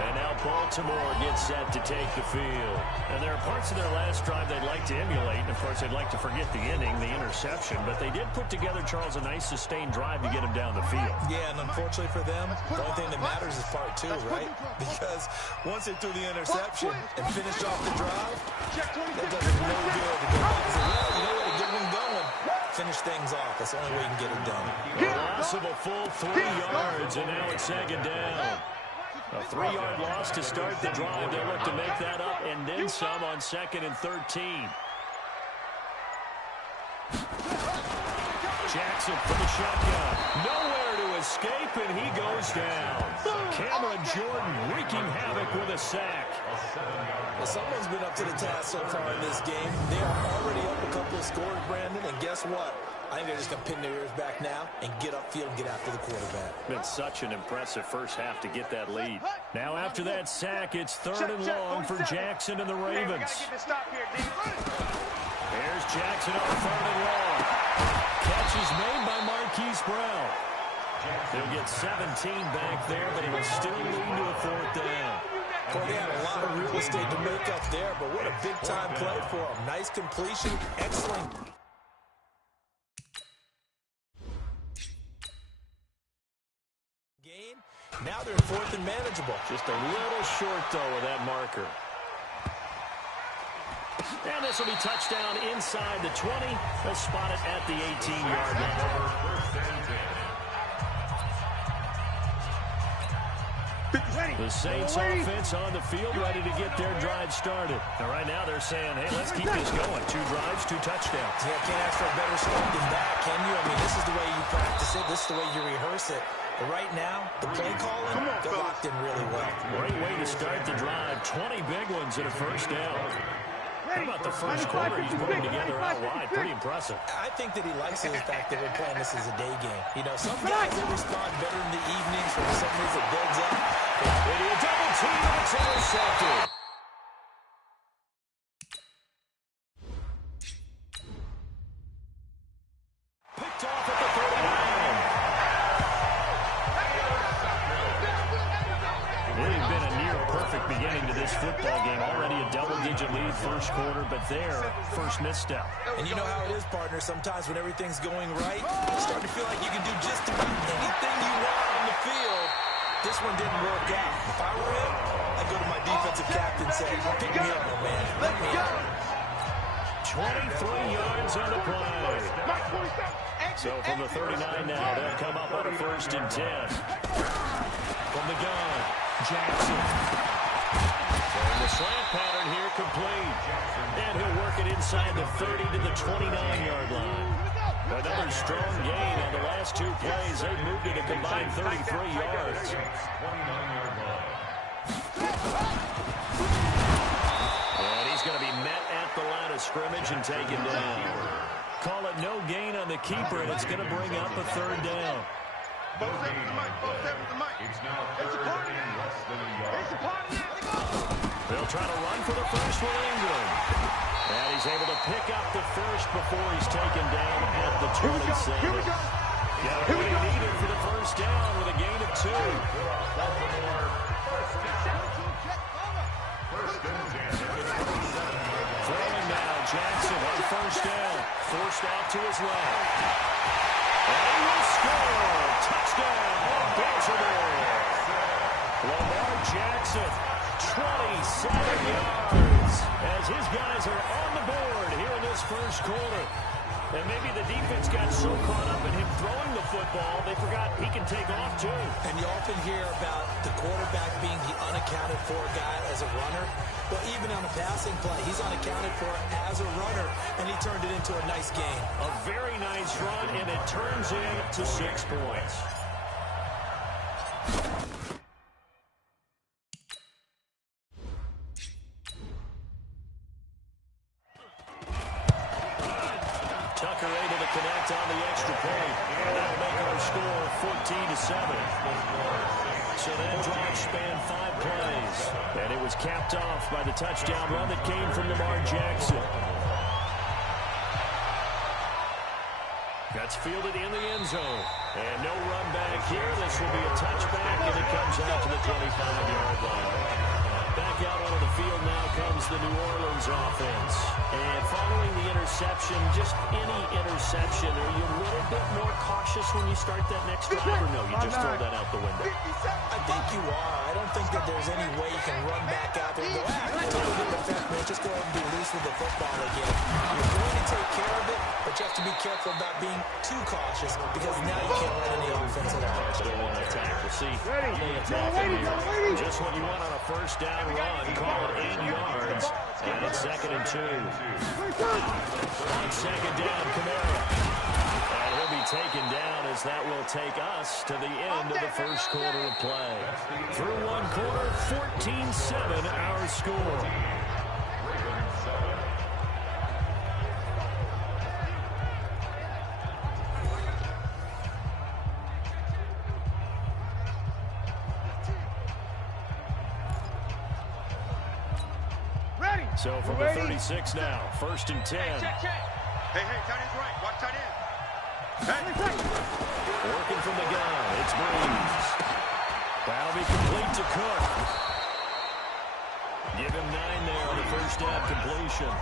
And now Baltimore gets set to take the field. And there are parts of their last drive they'd like to emulate. And, of course, they'd like to forget the inning, the interception. But they did put together, Charles, a nice sustained drive to get him down the field. Yeah, and unfortunately for them, the only thing that matters is part 2, right? Because once they threw the interception and finished off the drive, that does it no good to go back and say, well, you know what, to get one going, finish things off. That's the only way you can get it done. A loss of a full 3 yards, and now it's 2nd down. A 3-yard loss to start the drive. They look to make that up and then some on 2nd and 13. Jackson from the shotgun. Nowhere to escape, and he goes down. Cameron Jordan wreaking havoc with a sack. Well, someone's been up to the task so far in this game. They are already up a couple of scores, Brandon, and guess what? I think they're just going to pin their ears back now and get upfield and get after the quarterback. Been such an impressive first half to get that lead. Now after that sack, it's 3rd and long for Jackson and the Ravens. Here's Jackson on 3rd and long. Catch is made by Marquise Brown. He'll get 17 back there, but he will still lead to a 4th down. Boy, they had a lot of real estate to make up there, but what a big-time play for him. Nice completion, excellent. Now they're in 4th and manageable. Just a little short, though, of that marker. And this will be touchdown inside the 20. They'll spot it at the 18-yard line. The Saints offense on the field, ready to get their drive started. And right now they're saying, hey, let's keep this going. 2 drives, 2 touchdowns. Yeah, can't ask for a better start than that, can you? I mean, this is the way you practice it. This is the way you rehearse it. But right now, the play calling, they're locked in really well. Great way to start the drive. 20 big ones and a first down. How about the first quarter he's putting together out wide? Pretty impressive. I think that he likes the fact that we're playing this as a day game. You know, some guys, they respond better in the evenings when some reason it builds up. Maybe a double team, and it's intercepted. Picked off at the 39. It has been a near-perfect beginning to this football game. Already a double-digit lead first quarter, but their first misstep. And you know how it is, partner. Sometimes when everything's going right, you start to feel like you can do just about anything you want on the field. This one didn't work out. If I were him, I'd go to my defensive captain and say, pick me up, my man. Let me up. 23 yards on the play. So from the 39 now, they'll come up on a 1st and 10. From the gun, Jackson. And the slant pattern here complete. And he'll work it inside the 30 to the 29-yard line. Another strong gain on the last 2 plays. They've moved it a combined 33 yards. 29-yard line. And he's going to be met at the line of scrimmage and taken down. Call it no gain on the keeper, and it's going to bring up a third down. It's now third and less than a yard. They'll try to run for the first with Ingram. And he's able to pick up the first before he's taken down at the 27. Here we go. Got what he needed for the first down with a gain of 2. Throwing now, Jackson on first down. Forced out to his left. And he will score. Touchdown, Baltimore. Lamar Jackson, 27 yards, as his guys are on the board here in this first quarter. And maybe the defense got so caught up in him throwing the football, they forgot he can take off too. And you often hear about the quarterback being the unaccounted for guy as a runner. Well, even on a passing play, he's unaccounted for as a runner, and he turned it into a nice game. A very nice run, and it turns into 6 points. Tucker able to connect on the extra point, and that'll make our score 14-7. So that drive spanned 5 plays, and it was capped off by the touchdown run that came from Lamar Jackson. That's fielded in the end zone, and no run back here. This will be a touchback, and it comes out to the 25-yard line. Back out onto the field now comes the New Orleans offense. And following the interception, just any interception, are you a little bit more cautious when you start that next drive, or no, you just throw that out the window? I think you are. I don't think that there's any way you can run back out there and go, totally different effect, man. Just go ahead and be loose with the football again. You're going to take care of it, but you have to be careful about being too cautious because now you can't run any offense at all. Still want to attack. We'll see how they attack him here. Just what you want on a first down run. Call it 8 yards, and it's 2nd and 2. On second down, Kamara. And he'll be taken down as that will take us to the end of the first quarter of play. Through one quarter, 14-7 our score. So from the 36 now, 1st and 10. Hey, tight end's right. Watch tight end. Working from the gun, it's Breeze. That'll be complete to Cook. Give him 9 there on the first down completion.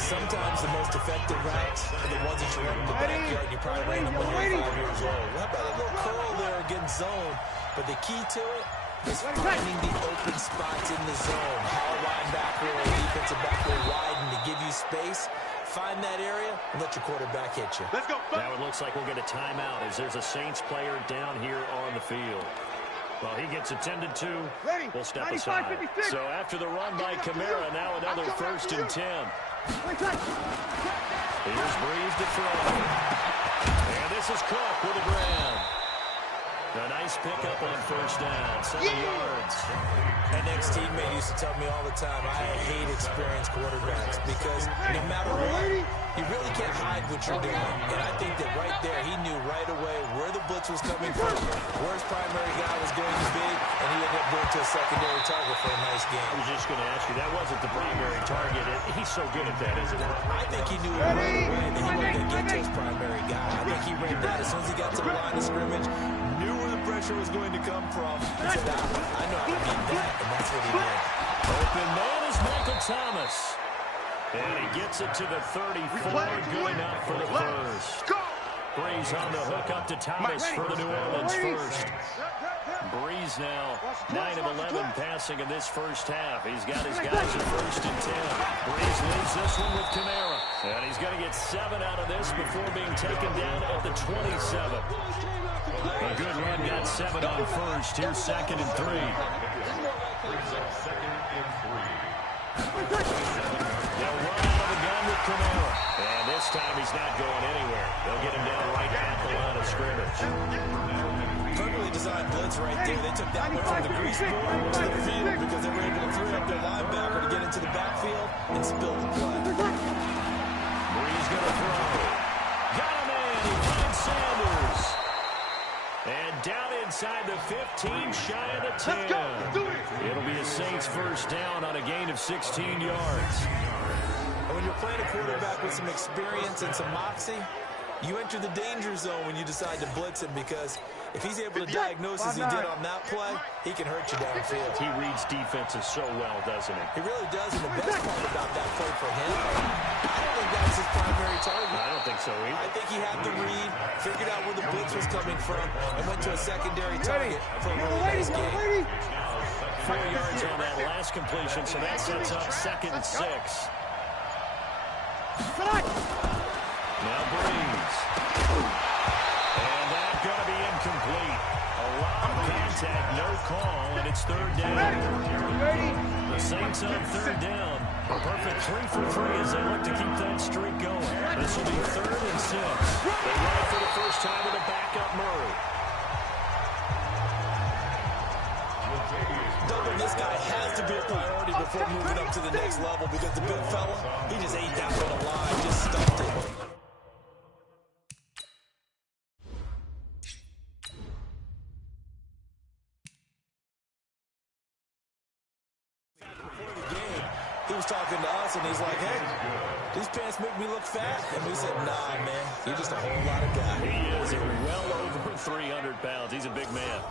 Sometimes the most effective routes are the ones that you run in the backyard. You probably ran them when you were 5 years old. How about a little curl there against zone? But the key to it is finding the open spots in the zone. How a linebacker or a defensive back will widen to give you space. Find that area and let your quarterback hit you. Let's go. Now it looks like we'll get a timeout as there's a Saints player down here on the field. Well, he gets attended to. We'll step aside. So after the run by Kamara, now another 1st and 10. Here's Breeze to throw. And this is Cook with a grab. A nice pickup on first down, 7 yards. My next teammate used to tell me all the time, I hate experienced quarterbacks because no matter what, you really can't hide what you're doing. And I think that right there, he knew right away where the blitz was coming from, where his primary guy was going to be, and he ended up going to a secondary target for a nice game. I was just going to ask you, that wasn't the primary target. He's so good at that, isn't he? I think he knew right away that he wasn't going to get to his primary guy. I think he read that as soon as he got to the line of scrimmage, knew where the pressure was going to come from, and said, I know how to beat that, and that's what he did. Open man is Michael Thomas. And he gets it to the 34, good enough for the first. Breeze on the hook up to Thomas for the New Orleans first. Breeze now 9 of 11 passing in this first half. He's got his guys at 1st and 10. Breeze leads this one with Kamara. And he's going to get 7 out of this before being taken down at the 27. A good run, got 7 on first. Here's 2nd and 3. They'll run out of the gun with Kamara. And this time he's not going anywhere. They'll get him down right at the line of scrimmage. Perfectly designed blitz right there. They took that one from the grease board to the field because they were able to free up their linebacker to get into the backfield and spill the play. Bree's going to throw. Got him in. He finds Sanders. And down inside the 15, shy of the 10. Let's go. Do it. It'll be a Saints first down on a gain of 16 yards. And when you're playing a quarterback with some experience and some moxie, you enter the danger zone when you decide to blitz him, because if he's able to diagnose as he did on that play, he can hurt you downfield. He reads defenses so well, doesn't he? He really does, and the best part about that play for him, I don't think that was his primary target. I don't think so either. I think he had the read, figured out where the blitz was coming from, and went to a secondary target for a really nice game. 4 yards on that last completion, so that sets up 2nd and 6. Now Breeze. And that's going to be incomplete. A lot of contact, no call, and it's 3rd down. The Saints on 3rd down. A perfect 3 for 3 as they look to keep that streak going. This will be 3rd and 6. They run it for the first time with a backup Murray. Doubling this guy has to be a priority before moving up to the next level, because the big fella, he just ate that one alive, just stuffed it. Before the game, he was talking to us, and he's like, hey, these pants make me look fat. And we said, nah, man, you're just a whole lot of guy. He is well over 300 pounds. He's a big man.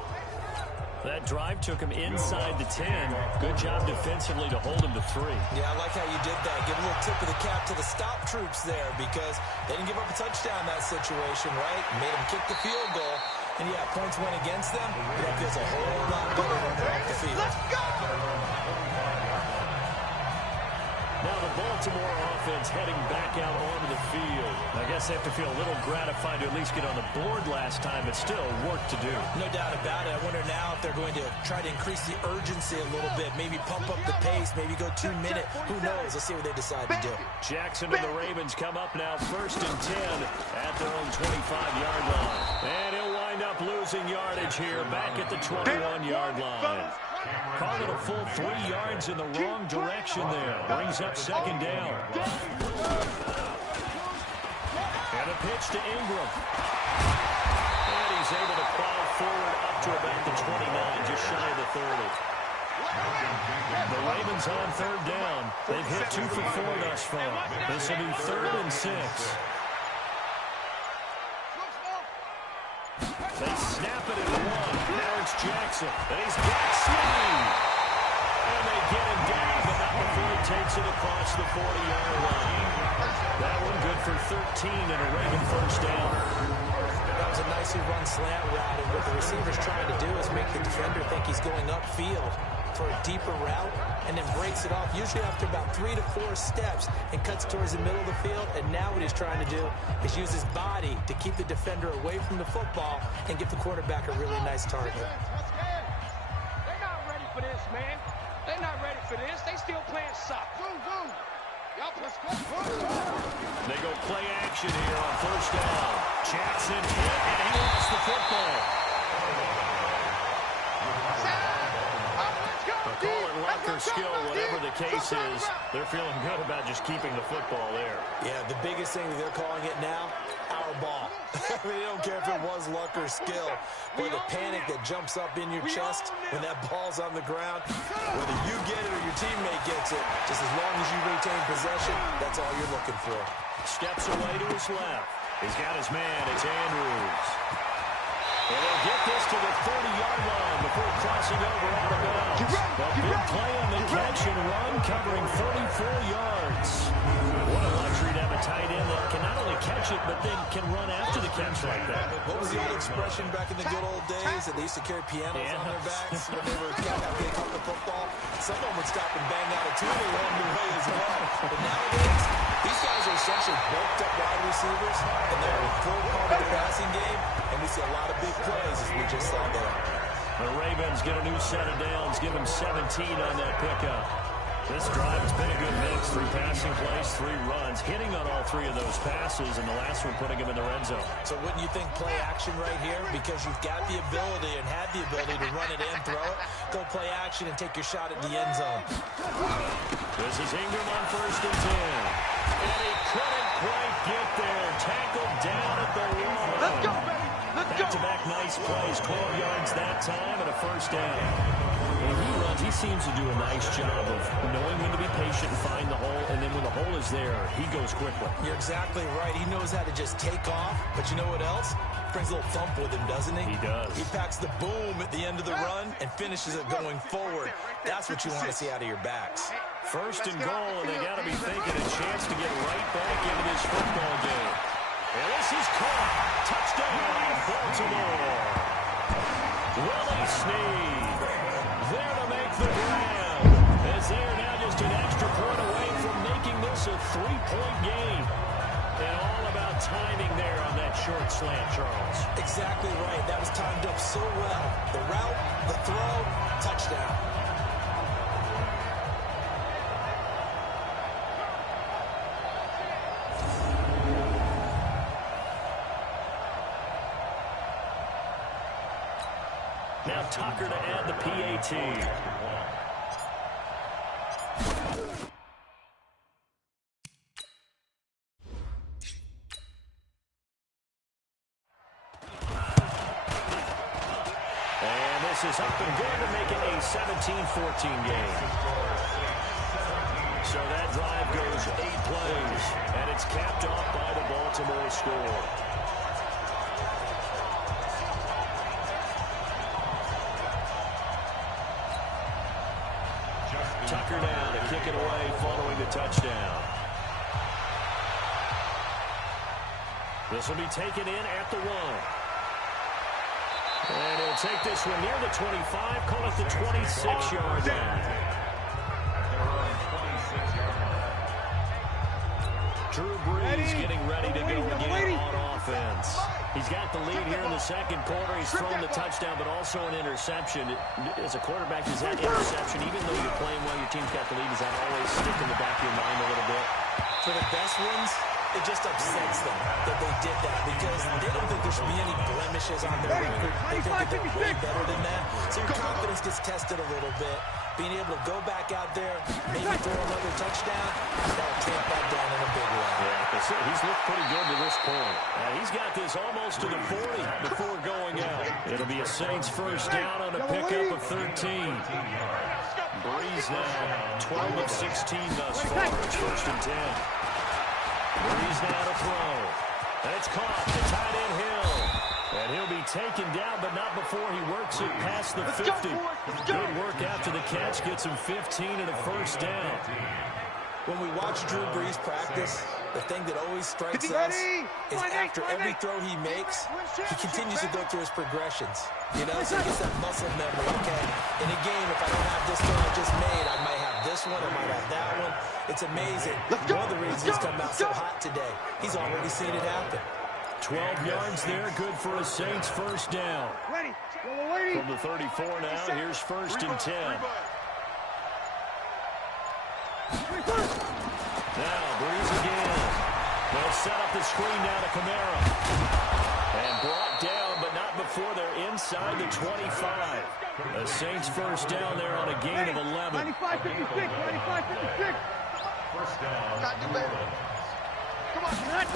That drive took him inside the 10. Good job defensively to hold him to 3. Yeah, I like how you did that. Give a little tip of the cap to the stop troops there, because they didn't give up a touchdown in that situation, right? Made them kick the field goal. And, yeah, points went against them, but that feels a whole lot better when they're off the field. Let's go. Now the Baltimore offense heading back out onto the field. I guess they have to feel a little gratified to at least get on the board last time, but still work to do. No doubt about it. I wonder now if they're going to try to increase the urgency a little bit, maybe pump up the pace, maybe go 2-minute. Who knows? Let's see what they decide to do. Jackson and the Ravens come up now 1st and 10 at their own 25-yard line. And he'll wind up losing yardage here back at the 21-yard line. Call it a full 3 yards in the wrong direction there. Brings up 2nd down. And a pitch to Ingram. And he's able to plow forward up to about the 29, just shy of the 30. The Ravens on 3rd down. They've hit 2 for 4 thus far. This will be 3rd and 6. They snap it at 1. Now it's Jackson. And he's got speed. And they get him down, but not before he takes it across the 40-yard line. That one good for 13 and a Raven first down. That was a nicely run slant route, and what the receiver's trying to do is make the defender think he's going upfield for a deeper route, and then breaks it off, usually after about 3 to 4 steps, and cuts towards the middle of the field. And now what he's trying to do is use his body to keep the defender away from the football and give the quarterback a really nice target. They're not ready for this, man. They're not ready for this. They still playing soccer. They go play action here on 1st down. Jackson hit, and he lost the football. Call it luck or skill, whatever the case is. They're feeling good about just keeping the football there. Yeah, the biggest thing that they're calling it now, our ball. I mean, they don't care if it was luck or skill. Boy, the panic that jumps up in your chest when that ball's on the ground, whether you get it or your teammate gets it, just as long as you retain possession, that's all you're looking for. Steps away to his left. He's got his man. It's Andrews. And they'll get this to the 30-yard line before crossing over out of bounds. A big play on the catch and run, covering 34 yards. What a luxury to have a tight end that can not only catch it, but then can run after the catch like that. What was the old expression back in the good old days? That they used to carry pianos on their backs when they were after they caught the football. Someone would stop and bang out a tune along the way as well. But nowadays, these guys are essentially bulked up wide receivers, and they're a full part of the passing game, and we see a lot of big plays as we just saw there. The Ravens get a new set of downs, give them 17 on that pickup. This drive has been a good mix. 3 passing plays, 3 runs, hitting on all 3 of those passes, and the last one putting him in the red zone. So wouldn't you think play action right here? Because you've got the ability and had the ability to run it in, throw it, go play action, and take your shot at the end zone. This is Ingram on 1st and 10. And he couldn't quite get there. Tackled down at the wall. Let's go, baby. Let's go. Back-to-back nice plays, 12 yards that time, and a 1st down. When he runs, he seems to do a nice job of knowing when to be patient and find the hole, and then when the hole is there, he goes quickly. You're exactly right. He knows how to just take off, but you know what else? Brings a little thump with him, doesn't he? He does. He packs the boom at the end of the run and finishes it going forward. That's what you want to see out of your backs. 1st and goal, and they got to be thinking a chance to get right back into this football game. And this is caught. Touchdown, Baltimore. Willie Snead there to make the grab. As they are now just an extra point away from making this a 3-point game. And all about timing there on that short slant, Charles. Exactly right. That was timed up so well. The route, the throw, touchdown. Now Tucker to add the PAT. And this is up and good to make it a 17-14 game. So that drive goes 8 plays, and it's capped off by the Baltimore score. Tucker now to kick it away following the touchdown. This will be taken in at the 1. And he'll take this one near the 25, call it the 26-yard line. Drew Brees getting ready to go again on offense. He's got the lead here in the 2nd quarter. He's thrown the touchdown, but also an interception. As a quarterback, is that interception, even though you're playing well, your team's got the lead, does that always stick in the back of your mind a little bit? For the best ones, it just upsets them that they did that because they don't think there should be any blemishes on their record. They think that they're way better than that. So your confidence gets tested a little bit. Being able to go back out there, maybe throw another touchdown, that'll tamp that down in a big way. Yeah, he's looked pretty good to this point. He's got this almost to the 40 before going out. It'll be a Saints 1st down on a pickup of 13. Brees now 12 of 16 thus far. It's 1st and 10. Brees now to throw. And it's caught. The tight end Hill. And he'll be taken down, but not before he works it past the 50. Good work after the catch. Gets him 15 and a 1st down. When we watch Drew Brees practice, the thing that always strikes us is after every throw he makes, he continues to go through his progressions. You know, so he gets that muscle memory. Okay, in a game, if I don't have this throw I just made, I might have this one, I might have that one. It's amazing. One of the reasons he's come out so hot today, he's already seen it happen. 12 yards there, good for a Saints 1st down. From the 34 now, here's 1st and 10. Now, Brees again. They'll set up the screen now to Kamara. And brought down, but not before they're inside the 25. The Saints 1st down there on a gain of 11. 95-56. First down. Come on, Matt.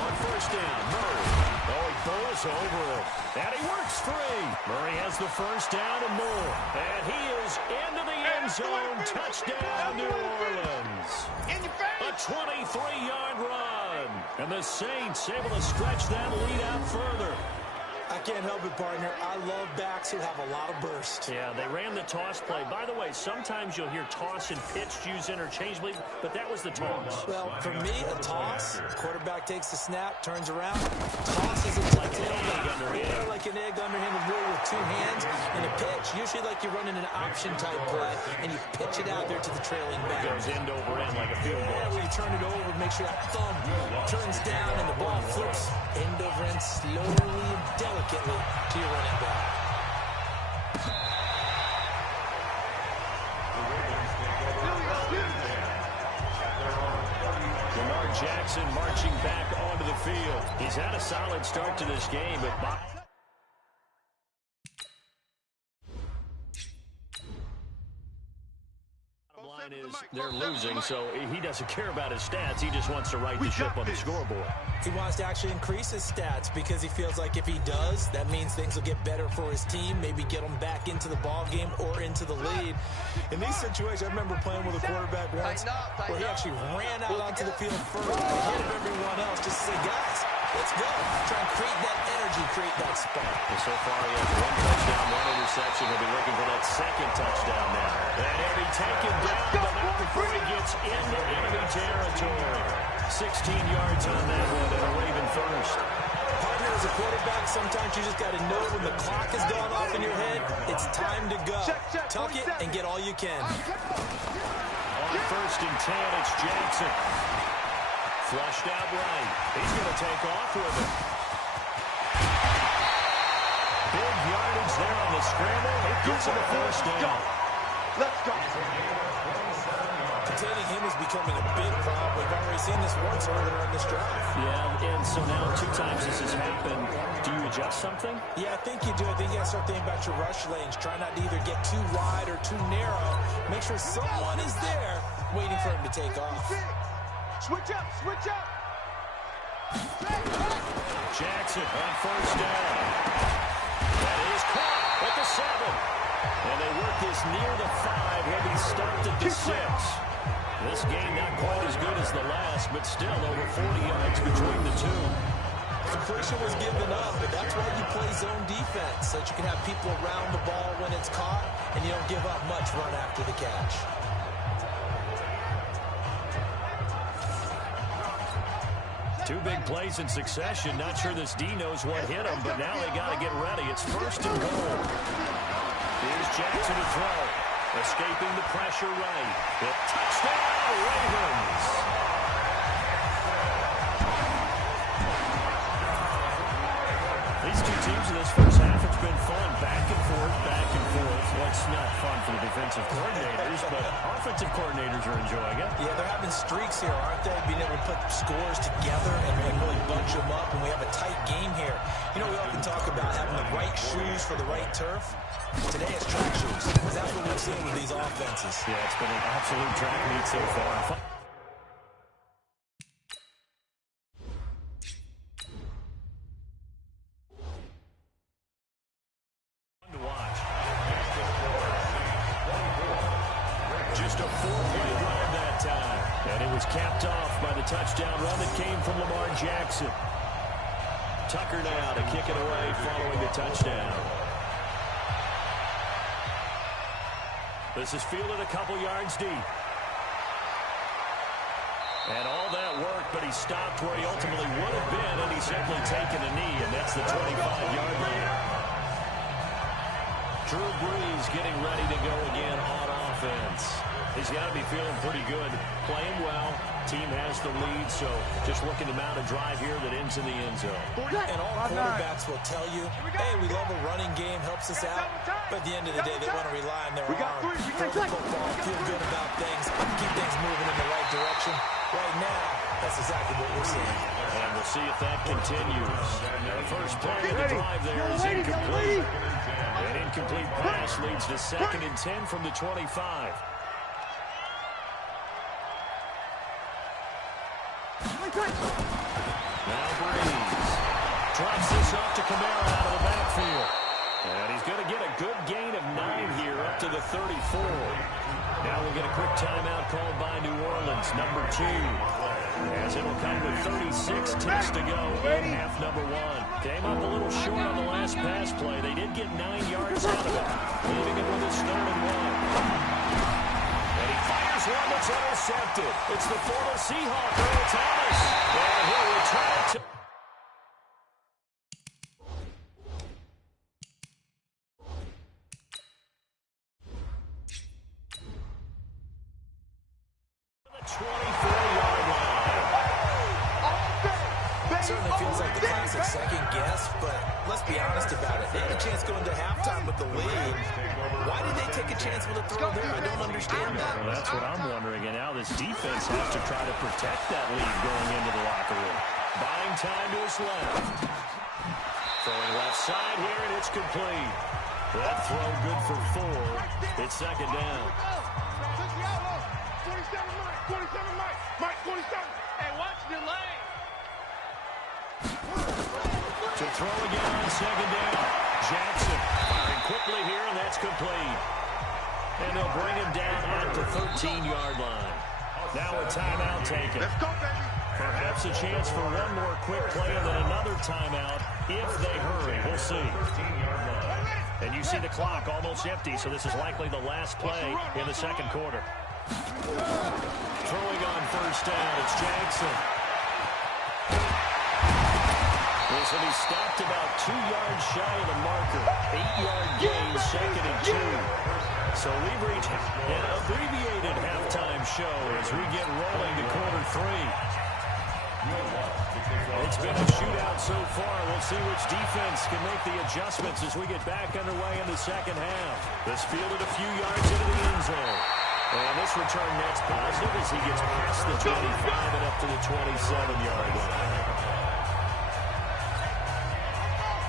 On 1st down, Murray. Oh, he throws over it. And he works free. Murray has the 1st down and more. And he is into the end zone. Touchdown, New Orleans. A 23-yard run. And the Saints able to stretch that lead out further. I can't help it, partner. I love backs who have a lot of burst. Yeah, they ran the toss play. By the way, sometimes you'll hear toss and pitch used interchangeably, but that was the toss. Well, for me, a toss, quarterback takes the snap, turns around, tosses it to the tailback. Yeah, like an egg underhand really with 2 hands. And a pitch, usually like you're running an option-type play, and you pitch it out there to the trailing back. Goes end over end like a field goal. Yeah, when you turn it over, make sure that thumb turns down and the ball flips end over end slowly and delicately to your running back. the field. He's had a solid start to this game, but is they're losing, so he doesn't care about his stats. He just wants to right the ship on the scoreboard. He wants to actually increase his stats because he feels like if he does, that means things will get better for his team, maybe get him back into the ball game or into the lead. In these situations, I remember playing with a quarterback once where he actually ran out onto the field first ahead of everyone else just to say, guys, let's go. Try and create that energy, create that spark. And so far, he has 1 touchdown, 1 interception. He'll be looking for that second touchdown now. And he'll be taken down, but not before he gets into enemy territory. 16 yards on that one, and a Raven first. Partner, as a quarterback, sometimes you just got to know when the clock has gone off in your head, it's time to go. Tuck it and get all you can. On 1st and 10, it's Jackson. Flushed out right. He's going to take off with it. Big yardage there on the scramble. It gives him a first down. Let's go. Containing him is becoming a big problem. We've already seen this once earlier in this drive. Yeah, and so now 2 times this has happened. Do you adjust something? Yeah, I think you do. I think you got to start thinking about your rush lanes. Try not to either get too wide or too narrow. Make sure someone is there waiting for him to take off. Switch up, switch up. Jackson on 1st down. That is caught at the 7. And they work this near the 5. He'll be stopped at the 6. This game not quite as good as the last, but still over 40 yards between the two. Completion was given up, but that's why you play zone defense, so that you can have people around the ball when it's caught, and you don't give up much run after the catch. Two big plays in succession. Not sure this D knows what hit him, but now they got to get ready. It's 1st and goal. Here's Jackson to throw. Escaping the pressure right. The touchdown, Ravens. These two teams in this first half, it's been fun. Back and forth, back and forth. Well, it's not fun for the defensive coordinators, but offensive coordinators are enjoying it. Yeah, they're having streaks here, aren't they? Being able to put scores together and really bunch them up, and we have a tight game here. You know, we often talk about having the right shoes for the right turf. Today it's track shoes, because that's what we've seen with these offenses. Yeah, it's been an absolute track meet so far. Capped off by the touchdown run that came from Lamar Jackson. Tucker now to kick it away following the touchdown. This is fielded a couple yards deep. And all that work, but he stopped where he ultimately would have been, and he's simply taken a knee, and that's the 25-yard line. Drew Brees getting ready to go again on offense. He's got to be feeling pretty good, playing well. Team has the lead, so just looking to mount a drive here that ends in the end zone. And all quarterbacks will tell you, hey, we love a running game, helps us out. But at the end of the day, they want to rely on their arm. Throw the football, feel good about things, keep things moving in the right direction. Right now, that's exactly what we're seeing. And we'll see if that continues. The first play of the drive there is incomplete. An incomplete pass leads to 2nd and 10 from the 25. Now Brees drops this off to Kamara out of the backfield. And he's going to get a good gain of 9 here up to the 34. Now we'll get a quick timeout called by New Orleans, number 2. As it'll come with 36 ticks to go in half number 1. Came up a little short on the last pass play. They did get 9 yards out of it, leaving it with his 3rd and 1. One that's intercepted. It's the former Seahawk, Earl Thomas. And he'll return it to... the 24-yard line. Certainly feels like the classic second guess, but let's be honest about it. They had a chance going to halftime with the lead. Why did they take a chance with a throw there? I don't understand that. Well, that's what I'm wondering. And now this defense has to try to protect that lead going into the locker room. Buying time to his left. Throwing left side here, and it's complete. That throw good for 4. It's second down. 27 Mike, 27. Hey, watch the lane. To throw again on second down. Jackson firing quickly here, and that's complete. And they'll bring him down at the 13-yard line. Now a timeout taken. Let's go, baby. Perhaps a chance for one more quick play and then another timeout if they hurry. We'll see. And you see the clock almost empty, so this is likely the last play in the second quarter. Throwing on first down, it's Jackson. This will be stopped about 2 yards shy of the marker. 8-yard gain, second and 2. So we've reached an abbreviated halftime show as we get rolling to quarter 3. It's been a shootout so far. We'll see which defense can make the adjustments as we get back underway in the second half. This fielded a few yards into the end zone. And this return net's positive as he gets past the 25 and up to the 27-yard line.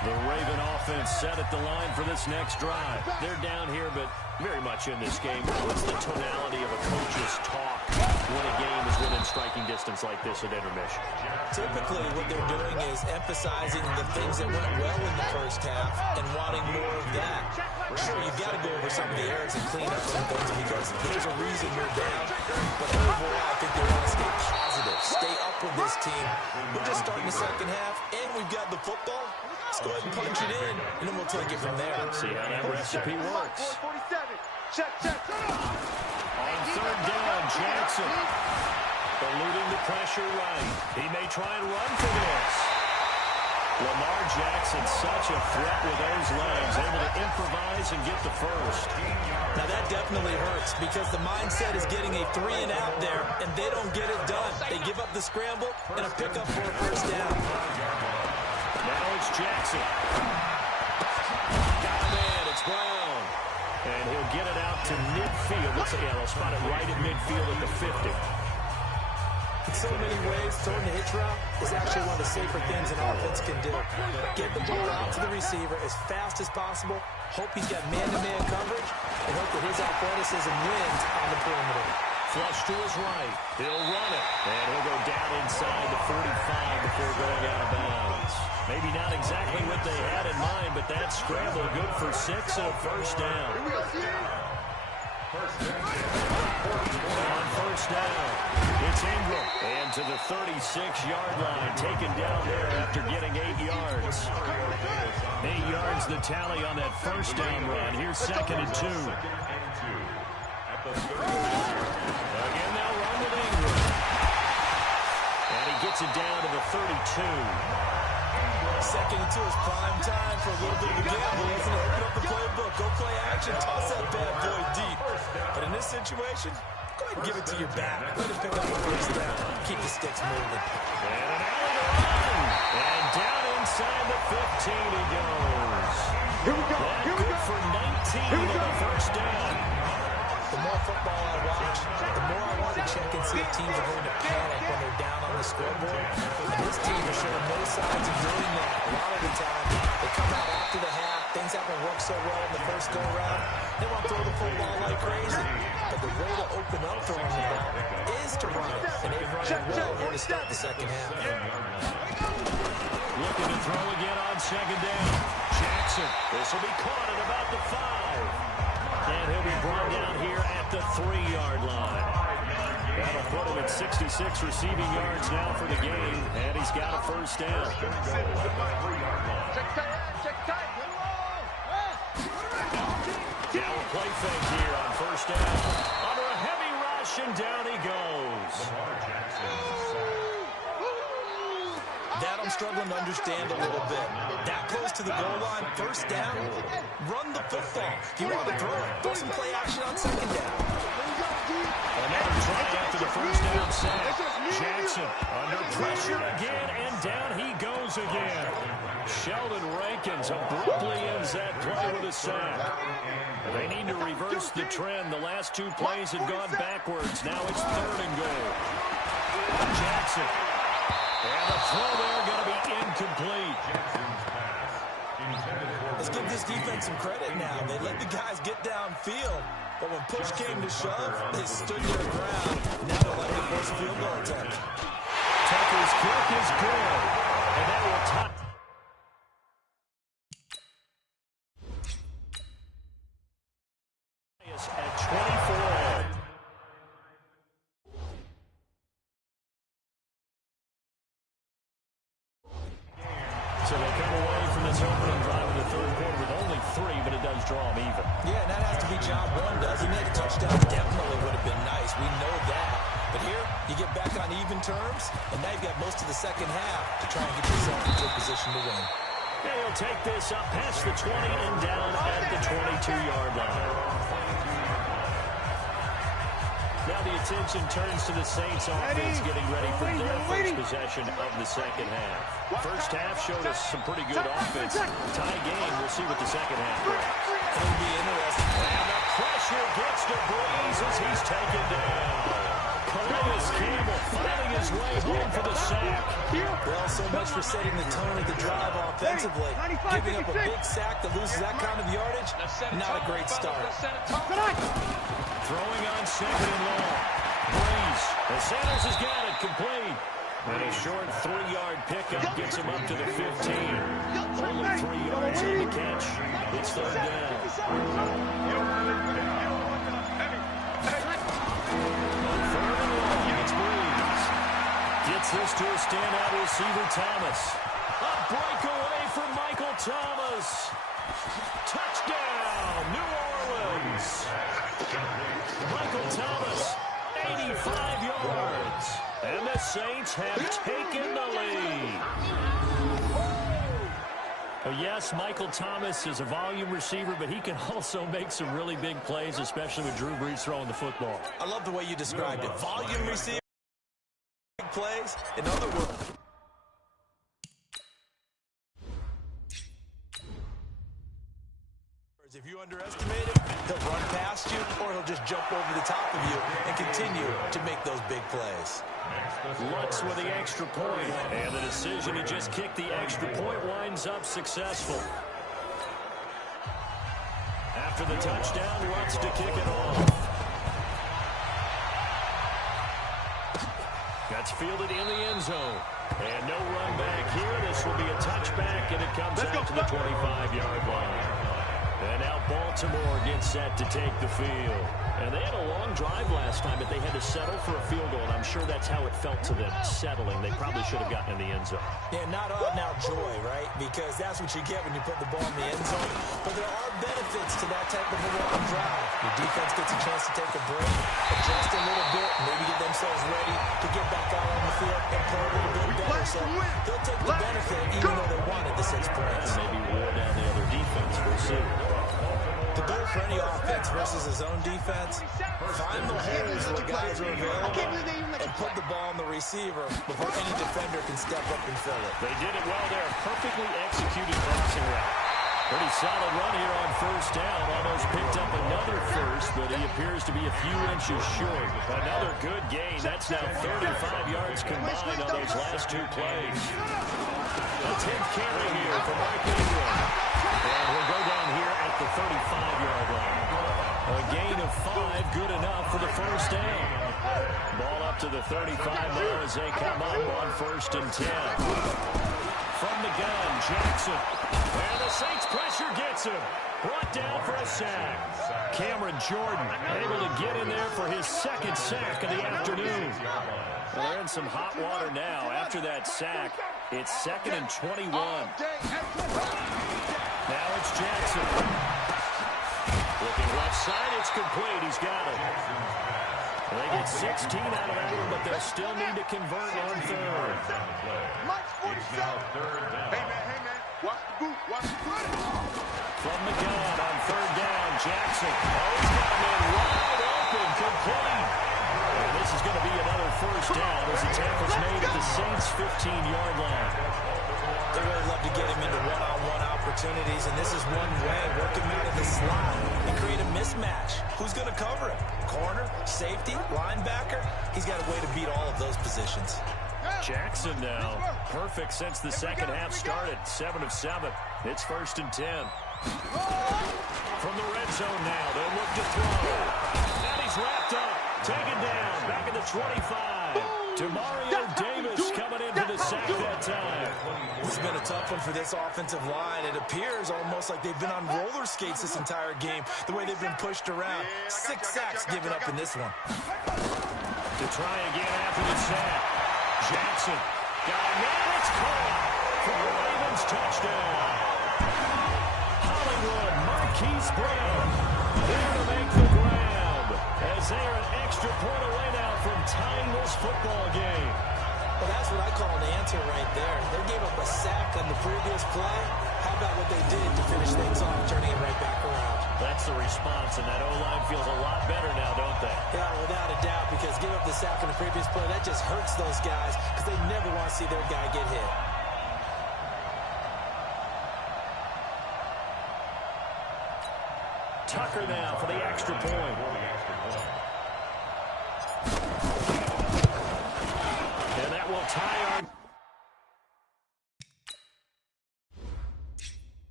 The Raven offense set at the line for this next drive. They're down here, but very much in this game. What's the tonality of a coach's talk when a game is within striking distance like this at intermission? Typically, what they're doing is emphasizing the things that went well in the first half and wanting more of that. Sure, you've got to go over some of the errors and clean up some things because there's a reason you're down. But overall, I think they want to stay positive, stay up with this team. We're just starting the second half, and we've got the football. Let's go ahead and punch it in, and then we'll take it from there. See how that recipe works. 47. Check. On third down, Jackson eluding the pressure right. He may try and run for this. Lamar Jackson, such a threat with those legs, able to improvise and get the first. Now that definitely hurts because the mindset is getting a 3-and-out there, and they don't get it done. They give up the scramble and a pickup for a first down. Now it's Jackson. Got a man, it's Brown. And he'll get it out to midfield. They'll spot it right at midfield at the 50. In so many ways, throwing the hitch route is actually one of the safer things an offense can do. Get the ball out to the receiver as fast as possible, hope he's got man-to-man coverage, and hope that his athleticism wins on the perimeter. Flush to his right. He'll run it. And he'll go down inside the 45 before going out of bounds. Maybe not exactly what they had in mind, but that scramble good for 6 and a first down. On first down, it's Ingram. And to the 36-yard line, taken down there after getting 8 yards. 8 yards the tally on that first down run. Here's second and 2. Again, they'll run with Ingram. And he gets it down to the 32. Second and 2 is prime time for a little bit of a gamble, isn't it? Open up the playbook, go play action, toss that bad boy deep. But in this situation, go ahead and give it to your back. Let him pick up the first down. Keep the sticks moving. And an alley to run. And down inside the 15 he goes. Here we go. Good for 19 on the first down. The more football I watch, the more I want to check and see if teams are going to panic when they're down on the scoreboard. And this team is showing no signs of doing that. A lot of the time, they come out after the half. Things haven't worked so well in the first go-around. They want to throw the football like crazy. But the way to open up throwing the ball is to run it. And they've run it well here to start the second half. Looking to throw again on second down. Jackson. This will be caught at about the 5. And he'll be brought down here at the 3-yard line. That'll put him at 66 receiving yards now for the game. And he's got a first down. Now a play fake here on first down. Under a heavy rush, and down he goes. That I'm struggling to understand a little bit. That close to the goal line, first down, run the football. If you want to throw it, throw some play action on second down. Another try after the first down sack. Jackson under pressure again, and down he goes again. Sheldon Rankins abruptly ends that play with a sack. They need to reverse the trend. The last 2 plays had gone backwards. Now it's 3rd and goal. Jackson. And the throw there going to incomplete. Let's give this defense some credit now. They let the guys get downfield, but when push came to shove, they stood their ground. Now they're likely to force a field goal attempt. Tucker's kick is good, and that will tie. At 24. So they come away from this opening drive in the third quarter with only 3, but it does draw them even. Yeah, and that has to be job one, doesn't it? A touchdown definitely would have been nice. We know that. But here, you get back on even terms, and now you've got most of the second half to try and get yourself into a position to win. Yeah, he'll take this up past the 20 and down at the 22-yard line. Now the attention turns to the Saints offense getting ready for their first possession of the second half. First half showed us some pretty good offense. Tie game, we'll see what the second half brings. It'll be interesting. And the pressure gets to Breeze as he's taken down. Calais Campbell finding his way home for the sack. Well, so much for setting the tone of the drive offensively. Giving up a big sack that loses that kind of yardage, not a great start. Throwing on second and long. Breeze. And Sanders has got it complete. And a short 3-yard pickup gets him up to the 15. Only 3 yards on the catch. It's third down. Third and long. It's Breeze. Gets this to a standout receiver, Thomas. A breakaway from Michael Thomas. Touchdown, New Orleans. Michael Thomas, 85 yards. And the Saints have taken the lead. Yes, Michael Thomas is a volume receiver, but he can also make some really big plays, especially with Drew Brees throwing the football. I love the way you described it. Volume receiver, big plays. In other words, if you underestimate him, he'll run past you, or he'll just jump over the top of you and continue to make those big plays. Lutz with the extra point, and the decision to just kick the extra point winds up successful. After the touchdown, Lutz to kick it off. That's fielded in the end zone. And no run back here. This will be a touchback, and it comes out to the 25-yard line. And now Baltimore gets set to take the field. And they had a long drive last time, but they had to settle for a field goal, and I'm sure that's how it felt to them, settling. They probably should have gotten in the end zone. Yeah, not out-and-out joy, right? Because that's what you get when you put the ball in the end zone. But there are benefits to that type of a long drive. Your defense gets a chance to take a break, adjust a little bit, maybe get themselves ready to get back out on the field and play a little bit better. So they'll take the benefit even though they wanted the 6 points. And maybe wear down the other defense. We'll see. The goal for any offense versus his own defense, find the holes where guys are available and put the ball on the receiver before any defender can step up and fill it. They did it well there. Perfectly executed crossing route. Pretty solid run here on first down. Almost picked up another first, but he appears to be a few inches short. Another good gain. That's now 35 yards combined on those last 2 plays. A 10th carry here for Mark Ingram. And we'll go down here at the 35-yard line. A gain of 5, good enough for the first down. Ball up to the 35 now as they come up on first and 10. From the gun, Jackson. And the Saints pressure gets him. Brought down for a sack. Cameron Jordan able to get in there for his 2nd sack of the afternoon. Well, they're in some hot water now. After that sack, it's 2nd and 21. Now it's Jackson. Looking left side, it's complete. He's got it. They get 16 out of that one, but they'll still need to convert on third. Hey, man, watch the boot, watch the boot. From the gun on third down, Jackson. Oh, he's got him in wide open, complete. And this is going to be another first down as the tackle's made at the Saints' 15-yard line. They really love to get him into one-on-one opportunities, and this is one way. Work him out of the slot and create a mismatch. Who's going to cover him? Corner, safety, linebacker? He's got a way to beat all of those positions. Jackson now, perfect since the second half started. 7 of 7. It's 1st and 10. From the red zone now, they'll look to throw. And he's wrapped up, taken down, back at the 25. Demario Davis coming in for the sack that time. This has been a tough one for this offensive line. It appears almost like they've been on roller skates this entire game, the way they've been pushed around. 6 sacks given up in this one. To try again after the sack. Jackson got a man. It's caught for the Ravens touchdown. Hollywood Marquise Brown there to make the grab as they are an extra point away now from tying this football game. Well, that's what I call an answer right there. They gave up a sack on the previous play. How about what they did to finish things off, turning it right back around? That's the response, and that O-line feels a lot better now, don't they? Yeah, without a doubt, because give up the sack on the previous play, that just hurts those guys because they never want to see their guy get hit. Tucker now for the extra point. And that will tie our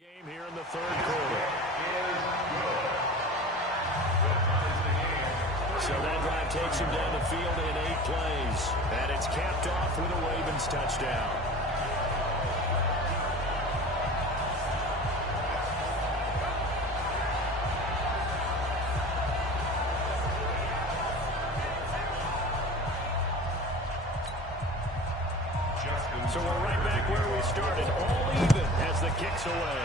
game here in the 3rd quarter. So that drive takes him down the field in 8 plays. And it's capped off with a Ravens touchdown. So we're right back where we started, all even as the kick's away.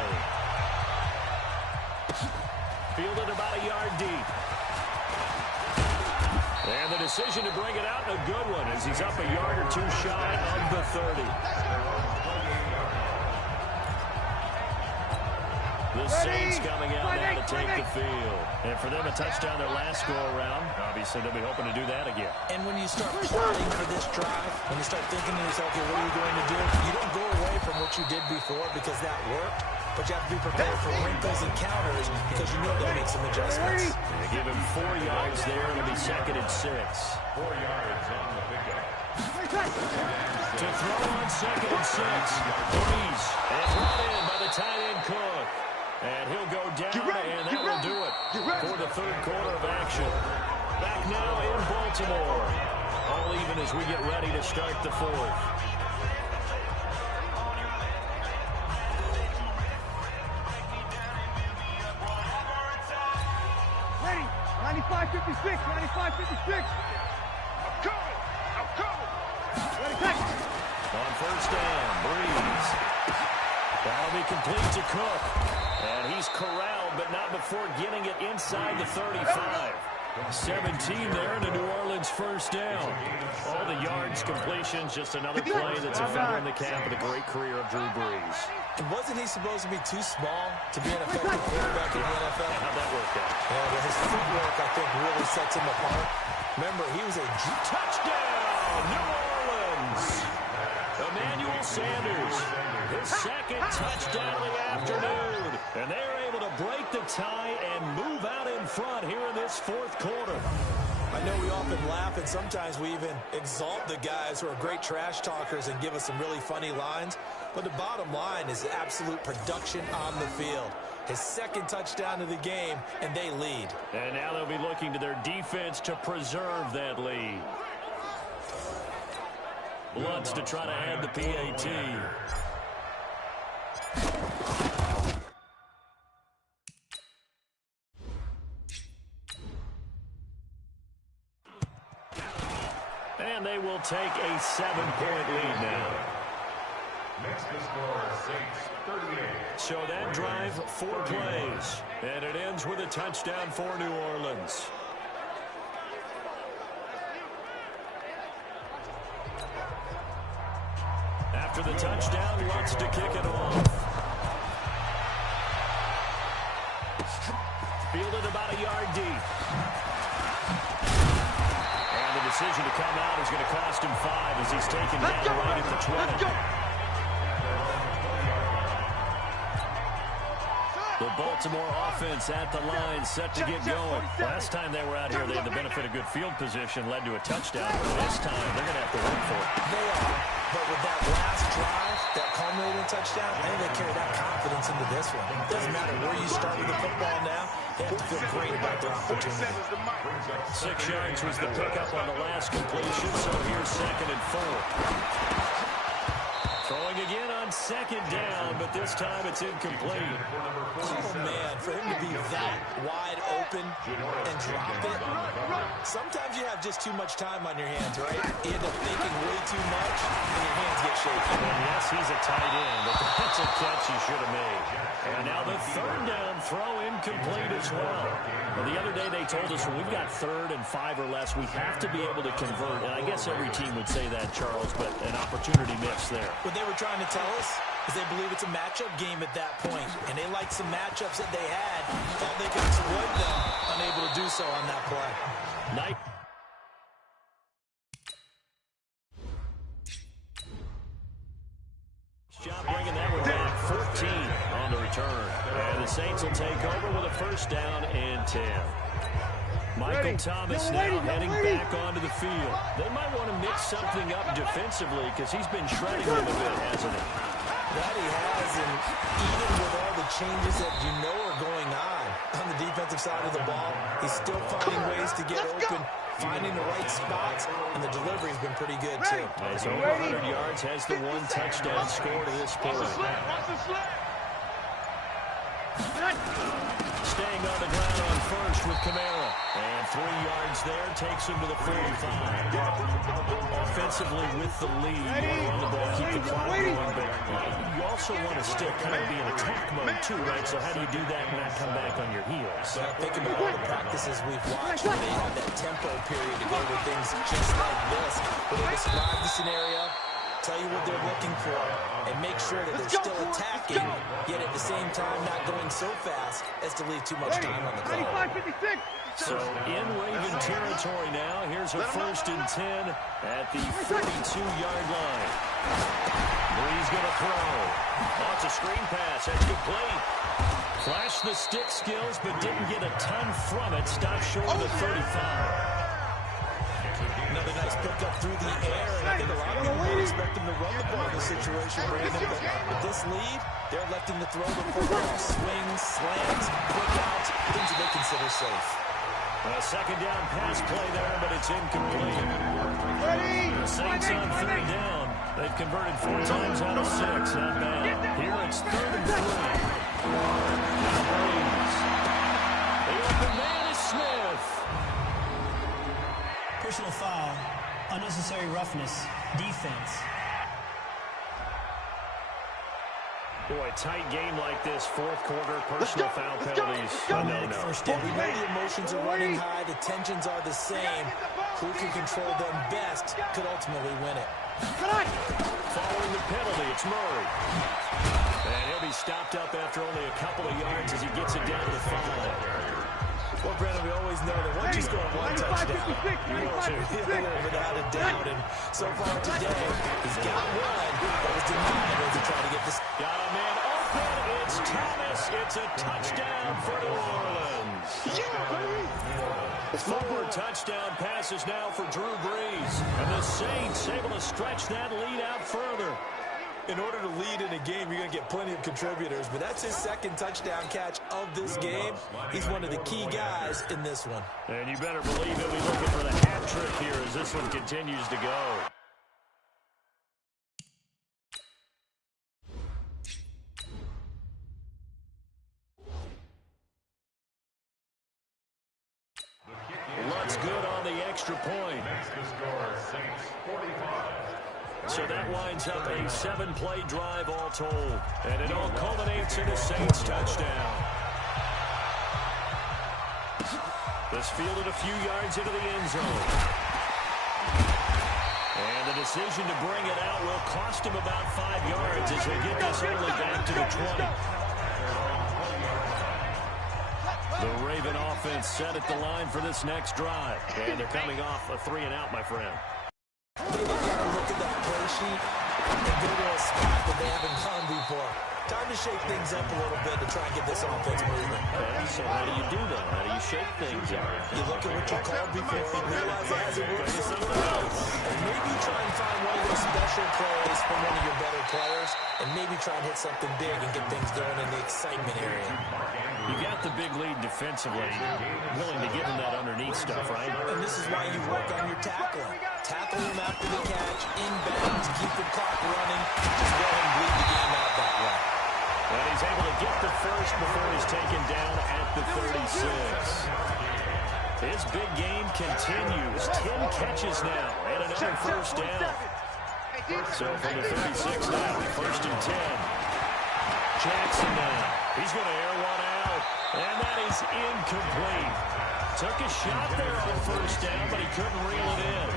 Fielded about a yard deep. And the decision to bring it out, a good one, as he's up a yard or 2 shy of the 30. The Saints coming out now to take the field. And for them, a touchdown their last go-around. Obviously, they'll be hoping to do that again. And when you start plotting for this drive, when you start thinking to yourself, okay, what are you going to do? You don't go away from what you did before because that worked, but you have to be prepared for wrinkles and counters because you know they'll make some adjustments. They give him 4 yards there. It'll be 2nd and 6. 4 yards on the pickup. To throw on 2nd and 6. Breeze. And brought in by the tight end Cook. And he'll go down, and that will do it for the 3rd quarter of action. Back now in Baltimore. All even as we get ready to start the 4th. Ready. 95-56. 95-56. I'm coming. Ready, take. On 1st down, Breeze. That'll be complete to Cook. And he's corralled, but not before getting it inside the 35. 17 there, and a New Orleans 1st down. All the yards, completions, just another play that's a feather in the cap of the great career of Drew Brees. And wasn't he supposed to be too small to be an effective quarterback in the NFL? How'd that work out? Yeah, but his footwork, I think, really sets him apart. Remember, he was a touchdown, New Orleans. Emmanuel Sanders, his 2nd touchdown of the afternoon. And they're able to break the tie and move out in front here in this 4th quarter. I know we often laugh, and sometimes we even exalt the guys who are great trash talkers and give us some really funny lines. But the bottom line is absolute production on the field. His 2nd touchdown of the game, and they lead. And now they'll be looking to their defense to preserve that lead. Bloods to try to add the PAT. And they will take a 7-point lead now. Next to score, Saints 38. So that drive, 4 plays. And it ends with a touchdown for New Orleans. After the touchdown, wants to kick it off. Fielded about a yard deep. And the decision to come out is going to cost him 5 as he's taken down right at the 20. The Baltimore offense at the line, set to get going. Last time they were out here, they had the benefit of good field position, led to a touchdown. This time, they're going to have to work for it. They are, but with that last drive, that culminating touchdown, I think they carry that confidence into this one. It doesn't matter where you start with the football now. They have to feel great about their opportunity. 6 yards was the pickup on the last completion, so here's 2nd and 4. Throwing again on 2nd down, but this time it's incomplete. Oh, man, for him to be that wide open and drop it. Sometimes you have just too much time on your hands, right? You end up thinking way too much, and your hands get shaky. And yes, he's a tight end, but that's a catch he should have made. And now the 3rd down throw incomplete as well. Well, the other day they told us when we've got 3rd and 5 or less, we have to be able to convert. And I guess every team would say that, Charles, but an opportunity missed there. What they were trying to tell us is they believe it's a matchup game at that point, and they liked some matchups that they had, thought they could exploit them, unable to do so on that play. Knight. Job bringing that one back. 14 on the return. And the Saints will take over with a 1st down and 10. Michael Thomas now heading back onto the field. They might want to mix something up defensively because he's been shredding them a bit, hasn't he? That he has, and even with all the changes that you know are going on the defensive side of the ball, he's still finding ways to get open, finding the right spots, and the delivery's been pretty good, too. Has over 100 yards, has the 1 touchdown score to this point. Staying on the ground on 1st with Kamara. And 3 yards there takes him to the 45. Offensively with the lead. You want to run the ball, keep the clock going, but you also want to still kind of be in attack mode too, right? So how do you do that and not come back on your heels? Well, think about all the practices we've watched where they have that tempo period to go with things just like this, where they describe the scenario, tell you what they're looking for, and make sure that they're still attacking, yet at the same time not going so fast as to leave too much time on the clock. So in Raven territory now, here's a 1st and 10 at the 42-yard line. Bree's going to throw. Oh, it's a screen pass. That's complete. Flashed the stick skills, but didn't get a ton from it. Stopped short of the 35. Another nice pickup through the air, and I think a lot of people would expect them to run the ball in this situation, Brandon. But with this lead, they're electing to throw the football. Swings, slants, quick outs, things that they consider safe. A 2nd down pass play there, but it's incomplete. The Saints on 3rd down. They've converted 4 times out of 6. Not bad. Here it's 3rd and 3. Now Breeze. The open man is Smith. Personal foul, unnecessary roughness, defense. Boy, tight game like this, 4th quarter, personal foul penalties. No. We know the emotions are running high, the tensions are the same. Who can control them best could ultimately win it. Following the penalty, it's Murray. And he'll be stopped up after only a couple of yards as he gets it down to the 5. Well, Brandon, we always know that once you score 1 touchdown, you will without a doubt. And so far today, he's got one that was denied as he tried to get this. Got a man open. It's Thomas. It's a touchdown for New Orleans. 4 touchdown passes now for Drew Brees. And the Saints able to stretch that lead out further. In order to lead in a game, you're going to get plenty of contributors, but that's his 2nd touchdown catch of this game. He's one of the key guys in this one. And you better believe he'll be looking for the hat trick here as this one continues to go. Looks good on the extra point. So that winds up a 7-play drive all told. And it all culminates in a Saints touchdown. This fielded a few yards into the end zone. And the decision to bring it out will cost him about 5 yards as he'll get this only back to the 20. The Raven offense set at the line for this next drive. And they're coming off a 3-and-out, my friend. They got to look at that play sheet and go to a spot that they haven't gone before. Time time to shake things up a little bit to try and get this offense moving. Okay, so how do you do that? How do you shake things up? You look at what you called before and realize it hasn't worked somewhere else. And maybe try and find one of those special plays from one of your better players, and maybe try and hit something big and get things going in the excitement area. You got the big lead defensively. Willing to give him that underneath stuff, right? And this is why you work on your tackling. Tackle him after the catch, inbounds, keep the clock running. Just go ahead and bleed the game out that way. And he's able to get the first before he's taken down at the 36. His big game continues. 10 catches now and another first down. So from the 36 now, first and 10. Jackson now. He's going to air one out, and that is incomplete. Took a shot there on first down, but he couldn't reel it in.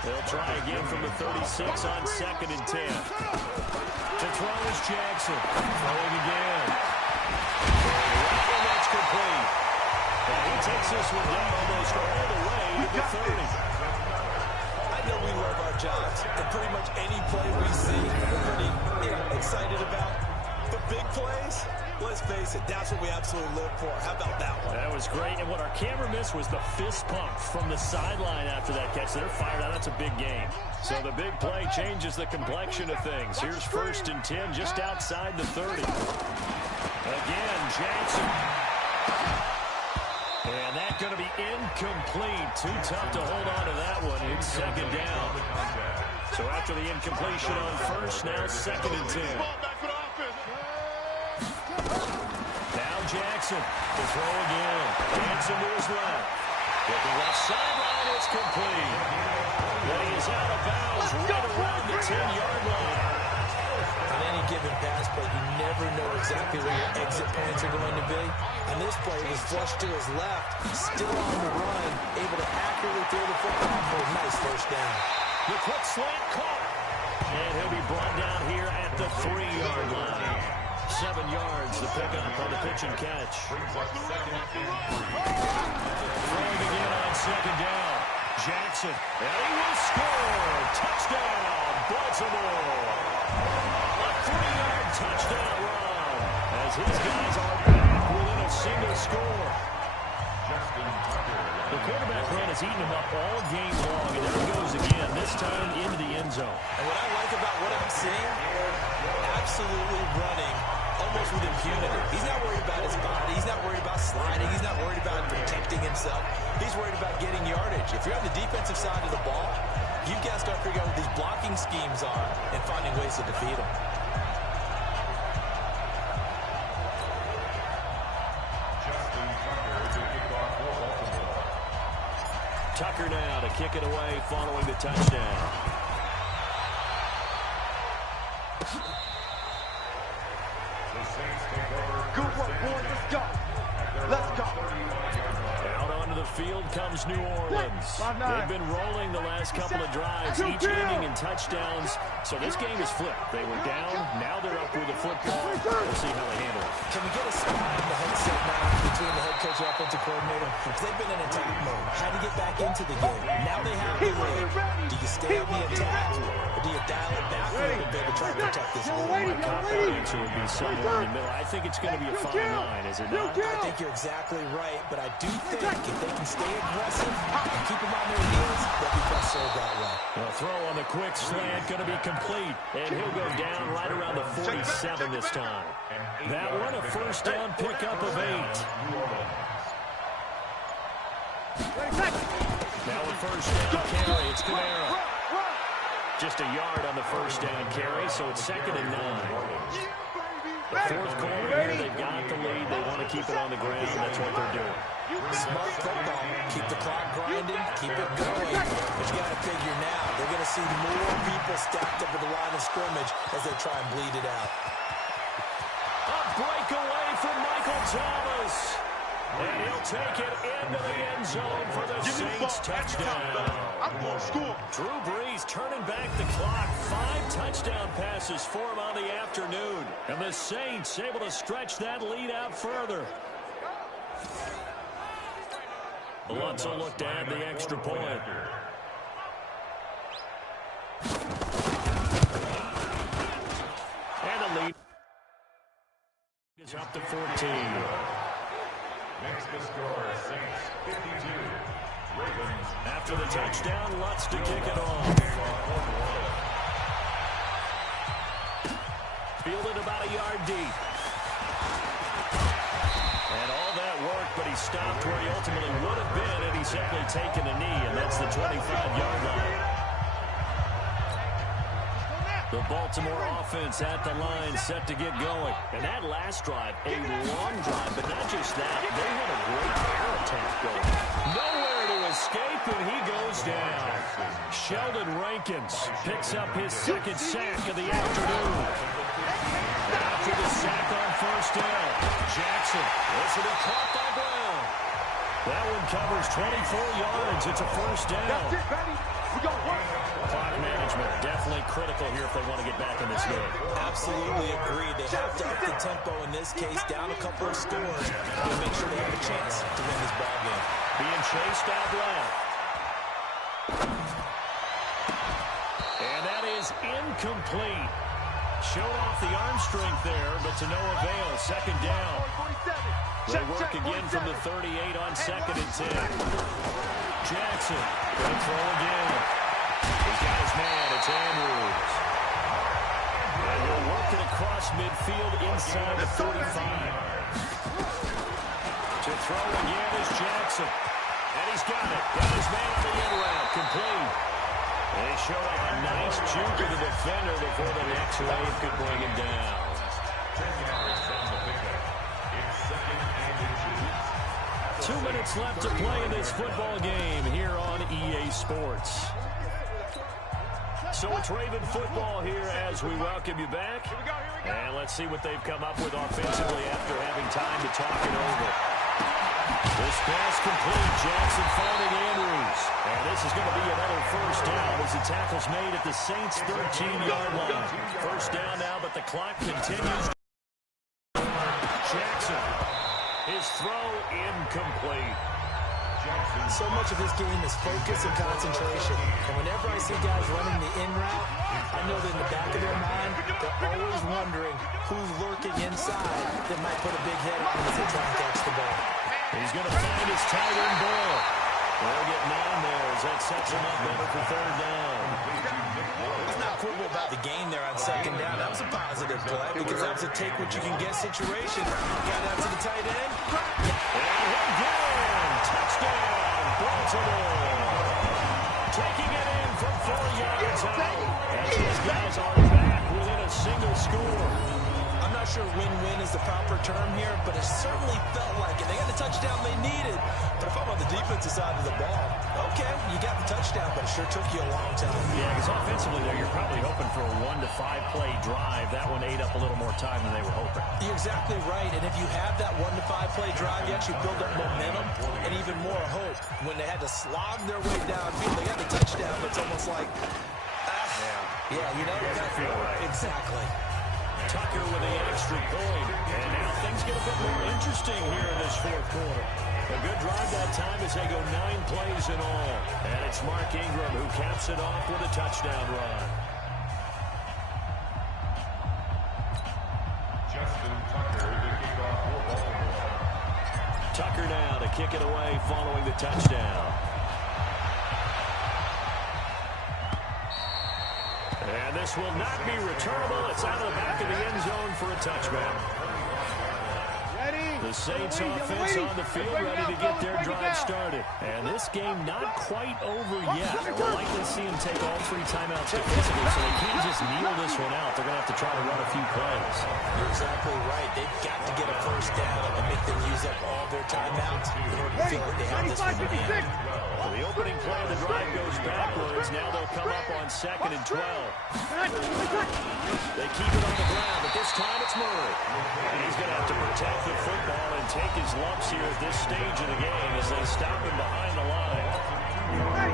They'll try again from the 36 on second and 10. To throw is Jackson. Throwing again. And that's complete. And he takes this one down almost all the way to the 30. I know we love our jobs, and pretty much any play we see, we're pretty excited about. But big plays, let's face it, that's what we absolutely live for. How about that one? That was great, and what our camera missed was the fist pump from the sideline after that catch. They're fired out. That's a big game. So the big play changes the complexion of things. Here's first and 10 just outside the 30. Again, Jackson. And that's going to be incomplete. Too tough to hold on to that one. It's second down. So after the incompletion on first, now second and 10. Now Jackson to throw again. Dancing to his left. With the left sideline, it's complete. But he is out of bounds right around the 10-yard line. On any given pass play, you never know exactly where your exit points are going to be. And this play was flushed to his left, still on the run, able to accurately throw the football for a nice first down. The quick slant caught. And he'll be brought down here at the 3-yard line. 7 yards to pick up on the pitch and catch. Throwing again on second down. Jackson. And he will score. Touchdown, Baltimore. A 3-yard touchdown run as his guys are back within a single score. The quarterback run has eaten him up all game long, and there he goes again, this time into the end zone. And what I like about what I'm seeing, absolutely running almost with impunity. He's not worried about his body. He's not worried about sliding. He's not worried about protecting himself. He's worried about getting yardage. If you're on the defensive side of the ball, you've got to start figuring out what these blocking schemes are and finding ways to defeat them. Tucker now to kick it away following the touchdown. Good work, boys. Let's go. Let's go. Out onto the field comes New Orleans. They've been rolling the last couple of drives, each inning in touchdowns. So this game is flipped. They were down. Now they're up with the football. We'll see how they handle it. Can we get a spot in the headset now between the head coach and offensive coordinator? Because they've been in attack mode. How to get back into the game. Now they have the lead. Do you stay on the attack, or do you dial it back a little bit to try and protect this lead? My cop-out answer would be somewhere in the middle. I think it's going to be a fine line, is it not? I think you're exactly right, but I do think if they can stay aggressive and keep them on their heels, they'll be best served that way. A throw on the quick slant going to be complete, and he'll go down right around the 47 this time. That one, a first down pickup of 8. Now a first down carry. It's Kamara. Just a yard on the first down carry, so it's second and 9. The fourth quarter here, they've got the lead. They want to keep it on the ground. That's what they're doing. Smart football. Keep the clock grinding. Keep it going. But you got to figure now, they're going to see more people stacked up at the line of scrimmage as they try and bleed it out. A breakaway from Michael Thomas. And he'll take it into the end zone for the Saints touchdown. I'm going to score. Drew Brees turning back the clock. 5 touchdown passes for him on the afternoon. And the Saints able to stretch that lead out further. Lutz will look to add the extra point. And the lead. It's up to 14. Next to score, Saints 52. Ravens. After the touchdown, Lutz to kick it off. Fielded about a yard deep. And all that work, but he stopped where he ultimately would have been had he simply taken a knee, and that's the 25-yard line. The Baltimore offense at the line, set to get going. And that last drive, a long drive, but not just that, they had a great air attack going. Nowhere to escape, and he goes down. Sheldon Rankins picks up his second sack of the afternoon. After the sack on first down, Jackson, this will be caught by Brown. That one covers 24 yards. It's a first down. That's it, baby. We got work. Clock management definitely critical here if they want to get back in this game. Absolutely agreed. They have to up the tempo in this case, down a couple of scores, to make sure they have a chance to win this ball game. Being chased out left. And that is incomplete. Showed off the arm strength there, but to no avail. Second down. They work again from the 38 on second and 10. Jackson going to throw again. He's got his man. It's Andrews. And he'll work it across midfield inside the 45. To throw again is Jackson. And he's got it. Got his man on the end route. Complete. And he showed off a nice juke to the defender before the next wave could bring him down. 10 yards on the pickup. It's second and inches. 2 minutes left to play in this football game here on EA Sports. So it's Raven football here as we welcome you back. And let's see what they've come up with offensively after having time to talk it over. This pass complete. Jackson finding Andrews. And this is going to be another first down as the tackle's made at the Saints' 13-yard line. First down now, but the clock continues. Jackson. His throw incomplete. So much of this game is focus and concentration. And whenever I see guys running the in route, I know that in the back of their mind, they're always wondering who's lurking inside that might put a big hit on them as they try and catch the ball. He's going to find his tight end ball. They'll get 9 there as that sets him up better for third down. Let's not quibble about the game there on second down. That was a positive play because that was a take-what-you-can-get situation. Got out to the tight end. And again, touchdown, Baltimore. Taking it in from 4 yards out. As these guys are back within a single score. I'm not sure win-win is the proper term here, but it certainly felt like it. They got the touchdown they needed. But if I'm on the defensive side of the ball, okay, you got the touchdown, but it sure took you a long time. Yeah, because offensively there, you're probably hoping for a 1 to 5 play drive. That one ate up a little more time than they were hoping. You're exactly right, and if you have that 1 to 5 play drive, you actually build up momentum and even more hope. When they had to slog their way downfield, they got the touchdown, but it's almost like, you know, it doesn't feel right. Exactly. Tucker with the extra point. And now things get a bit more interesting here in this fourth quarter. A good drive that time as they go 9 plays in all. And it's Mark Ingram who caps it off with a touchdown run. Justin Tucker, the kickoff for Baltimore. Tucker now to kick it away following the touchdown. And this will not be returnable. It's out of the back of the end zone for a touchback. The Saints offense on the field ready to get their drive started. And this game not quite over yet. We'll likely see them take all 3 timeouts defensively, so they can't just kneel this one out. They're going to have to try to run a few plays. You're exactly right. They've got to get a first down and make them use up all their timeouts in order to feel like they have this one in hand. Well, the opening play of the drive goes backwards. Now they'll come up on 2nd and 12. They keep it on the ground, but this time it's Murray. And he's going to have to protect the football and take his lumps here at this stage of the game as they stop him behind the line.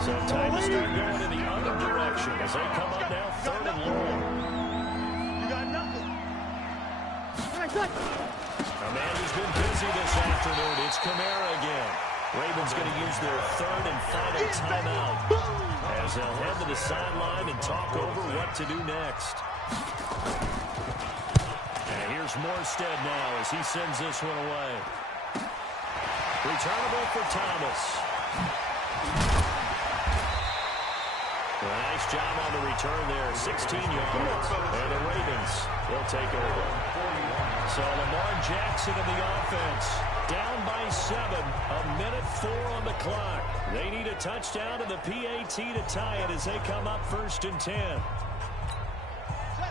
So time to start going in the other direction as they come up now 3rd and long. You got nothing. A man who's been busy this afternoon, it's Kamara again. Ravens going to use their 3rd and final timeout as they'll head to the sideline and talk over what to do next. And here's Morstead now as he sends this one away. Returnable for Thomas. Nice job on the return there. 16 yards. And the Ravens will take over. So Lamar Jackson in the offense. Down by 7. A minute 4 on the clock. They need a touchdown to the PAT to tie it as they come up 1st and 10.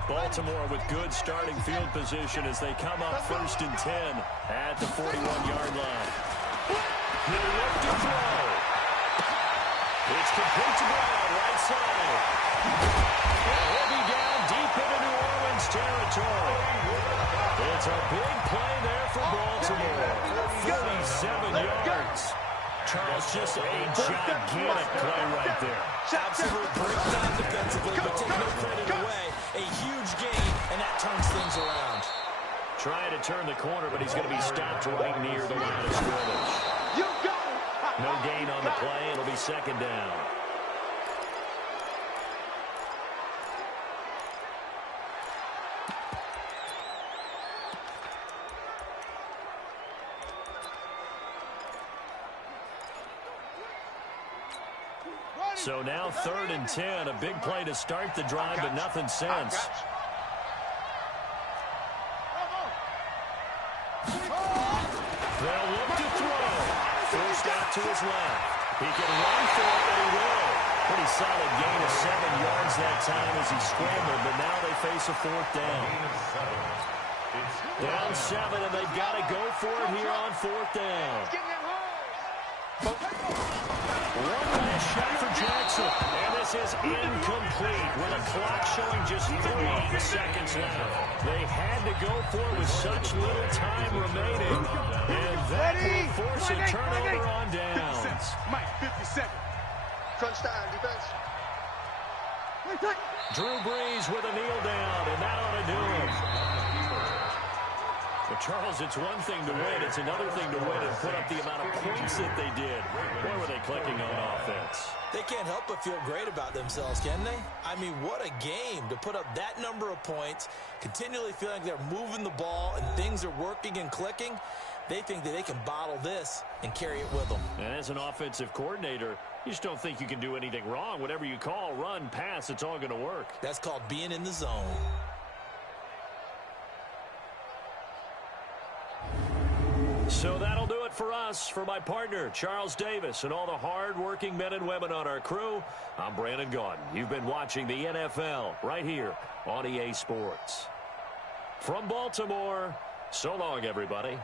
Baltimore with good starting field position as they come up 1st and 10 at the 41-yard line. He looked to throw. It's complete to Brown, right side. And he'll be down deep into New Orleans territory. It's a big play there for Baltimore. 47 yards. Charles, just a gigantic play right there. Absolute breakdown defensively, but take no credit away. A huge gain, and that turns things around. Trying to turn the corner, but he's going to be stopped right near the line of scrimmage. No gain on the play. It'll be 2nd down. So now 3rd and 10. A big play to start the drive, but nothing since. They'll look to throw. Forced out to his left. He can run for it, and he will. Pretty solid gain of 7 yards that time as he scrambled, but now they face a 4th down. Down 7, and they've got to go for it here on 4th down. One last shot for Jackson, and this is incomplete with a clock showing just 3 seconds left. They had to go for it with such little time remaining, and that will force a turnover on downs. Mike, 50 seconds. Crunch time, defense. Drew Brees with a kneel down, and that ought to do it. But Charles, it's one thing to win. It's another thing to win and put up the amount of points that they did. Boy, were they clicking on offense. They can't help but feel great about themselves, can they? I mean, what a game to put up that number of points, continually feeling they're moving the ball and things are working and clicking. They think that they can bottle this and carry it with them. And as an offensive coordinator, you just don't think you can do anything wrong. Whatever you call, run, pass, it's all going to work. That's called being in the zone. So that'll do it for us. For my partner, Charles Davis, and all the hard-working men and women on our crew, I'm Brandon Gaudin. You've been watching the NFL right here on EA Sports. From Baltimore, so long, everybody.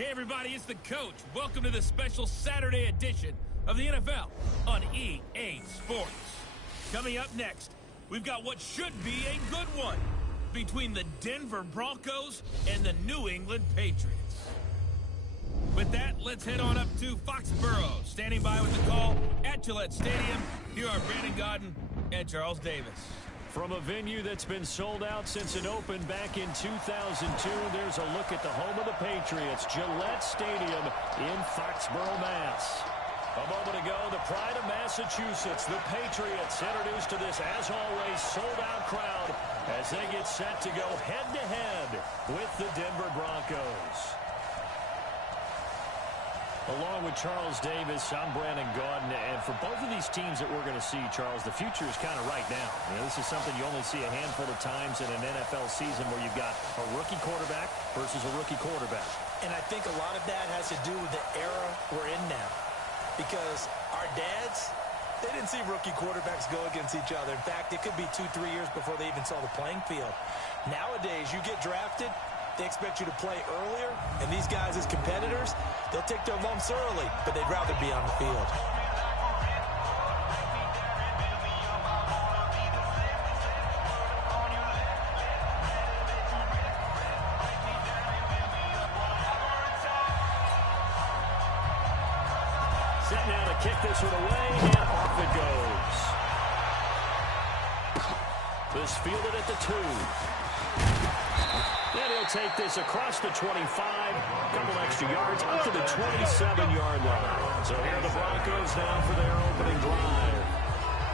Hey everybody, it's the coach. Welcome to the special Saturday edition of the NFL on EA Sports. Coming up next, we've got what should be a good one between the Denver Broncos and the New England Patriots. With that, let's head on up to Foxborough. Standing by with the call at Gillette Stadium, here are Brandon Gaudin and Charles Davis. From a venue that's been sold out since it opened back in 2002, there's a look at the home of the Patriots, Gillette Stadium in Foxborough, Mass. A moment ago, the pride of Massachusetts, the Patriots, introduced to this, as always, sold-out crowd as they get set to go head-to-head with the Denver Broncos. Along with Charles Davis, I'm Brandon Gaudin, and for both of these teams that we're going to see, Charles, the future is kind of right now. You know, this is something you only see a handful of times in an NFL season where you've got a rookie quarterback versus a rookie quarterback. And I think a lot of that has to do with the era we're in now. Because our dads, they didn't see rookie quarterbacks go against each other. In fact, it could be 2-3 years before they even saw the playing field. Nowadays, you get drafted, they expect you to play earlier, and these guys as competitors, they'll take their lumps early, but they'd rather be on the field. Set now to kick this one away, and off it goes. This fielded at the 2. Then he'll take this across the 25, a couple extra yards, up to the 27-yard line. So here are the Broncos now for their opening drive.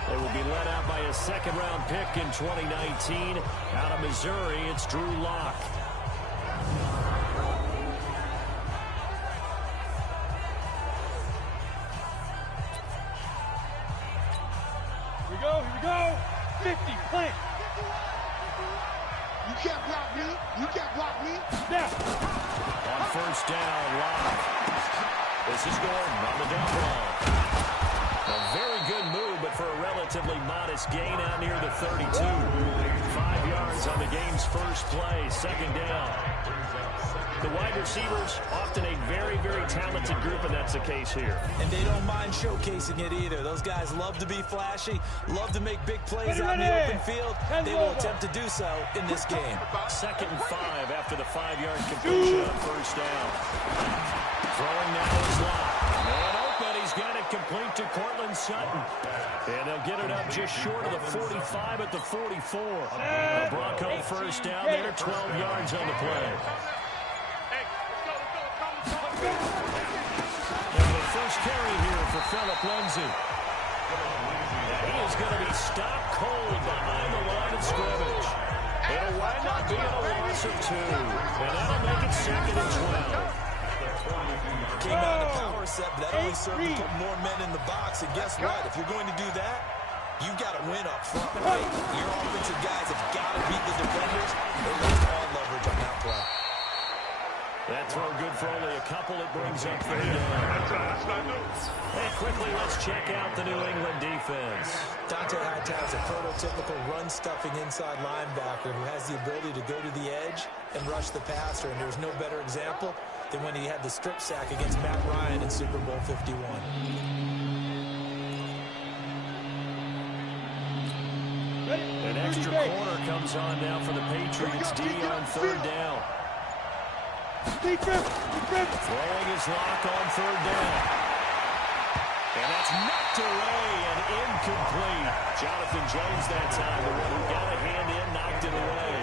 They will be led out by a second-round pick in 2019. Out of Missouri, it's Drew Lock. Here we go. 50, plant. You can't block me. You can't block me. Snap. On first down, Lock. This is Gordon on the down ball. A very good move, but for a relatively modest gain out near the 32. 5 yards on the game's first play, second down. The wide receivers, often a very, very talented group, and that's the case here. And they don't mind showcasing it either. Those guys love to be flashy, love to make big plays out in the open field. They will attempt to do so in this game. 2nd and 5 after the 5-yard completion on first down. Throwing now is Lock. Man open, he's got it complete to Cortland Sutton. And they'll get it up just short of the 45 at the 44. A Bronco first down there, 12 yards on the play. And the first carry here for Phillip Lindsay. He is going to be stopped cold behind the line of scrimmage. It'll wind up being a loss of 2. And that'll make it 2nd and 12. Came out of power set, but that only served to put more men in the box. And guess what? If you're going to do that, you've got to win up front, right? Your offensive guys have got to beat the defenders. They lost all leverage on that play. That throw good for only a couple. It brings up 3rd down. And quickly, let's check out the New England defense. Dante Hightower's a prototypical run-stuffing inside linebacker who has the ability to go to the edge and rush the passer. And there's no better example than when he had the strip sack against Matt Ryan in Super Bowl 51. An extra corner comes on now for the Patriots D on 3rd down. Throwing his Lock on 3rd down. And that's knocked away and incomplete. Jonathan Jones that time, the one who got a hand in, knocked it away.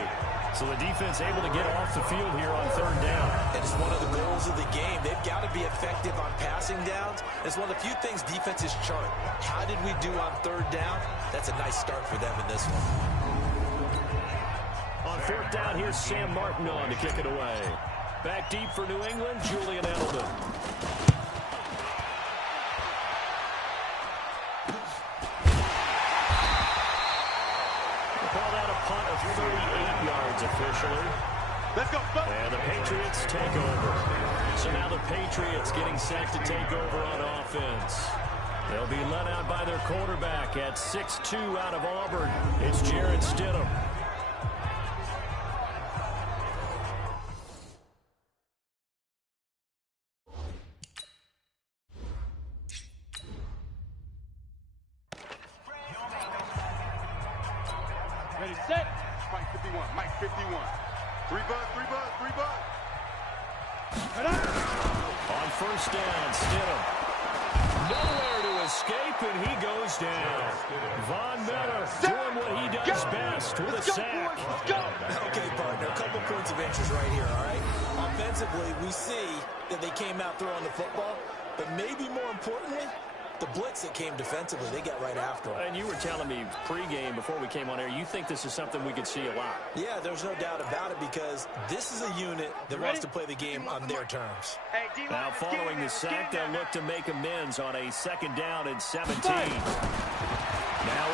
So the defense able to get off the field here on 3rd down. And it's one of the goals of the game. They've got to be effective on passing downs. It's one of the few things defenses chart. How did we do on 3rd down? That's a nice start for them in this one. On 4th down, here's Sam Martin on to kick it away. Back deep for New England, Julian Edelman. Called out a punt of 38 yards officially. Let's go. And the Patriots take over. So now the Patriots getting set to take over on offense. They'll be led out by their quarterback at 6'2" out of Auburn. It's Jarrett Stidham. 51. Mike 51. 3 bud, 3 bud, 3 bud. On first down, Stidham. Nowhere to escape, and he goes down. Von Miller doing what he does best with a sack. Okay, partner, a couple points of interest right here, all right? Offensively, we see that they came out throwing the football, but maybe more importantly, the blitz that came defensively, they got right after him. And you were telling me pregame before we came on air, you think this is something we could see a lot. Yeah, there's no doubt about it because this is a unit that wants to play the game on their terms. Now following the sack, they'll look to make amends on a second down and 17. Now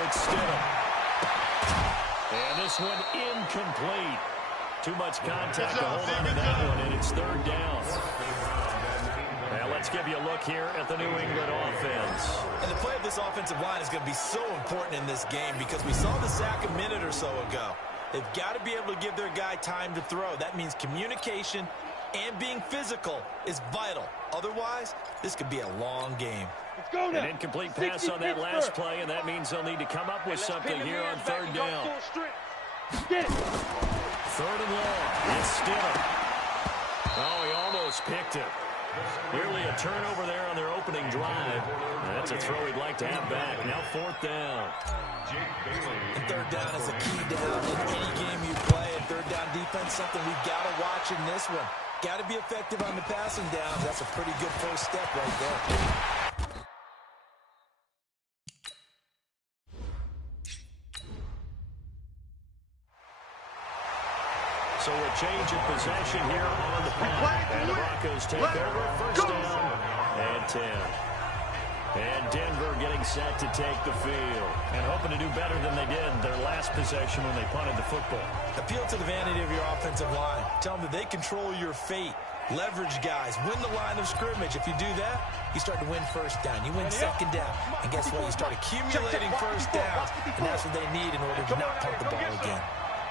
it's Stidham. And this one incomplete. Too much contact to hold on to that one, and it's third down. Now let's give you a look here at the New England offense. And the play of this offensive line is going to be so important in this game because we saw the sack a minute or so ago. They've got to be able to give their guy time to throw. That means communication and being physical is vital. Otherwise, this could be a long game. Let's go now. An incomplete pass on that last play, and that means they'll need to come up with something here on third down. Get it. Third and long. It's Stidham. Oh, he almost picked it. Nearly a turnover there on their opening drive. That's a throw he'd like to have back. Now fourth down. And third down is a key down in any game you play. And third down defense, something we've got to watch in this one. Got to be effective on the passing downs. That's a pretty good first step right there. So a change of possession here on the punt. And the Broncos take over. First down and 10. And Denver getting set to take the field. And hoping to do better than they did their last possession when they punted the football. Appeal to the vanity of your offensive line. Tell them that they control your fate. Leverage guys. Win the line of scrimmage. If you do that, you start to win first down. You win second down. And guess what? You start accumulating first downs. And that's what they need in order to not pump the ball again.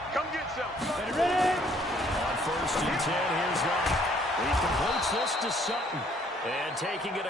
Come get some. Ready? On first and 10, here's Locke. He completes this to Sutton. And taking it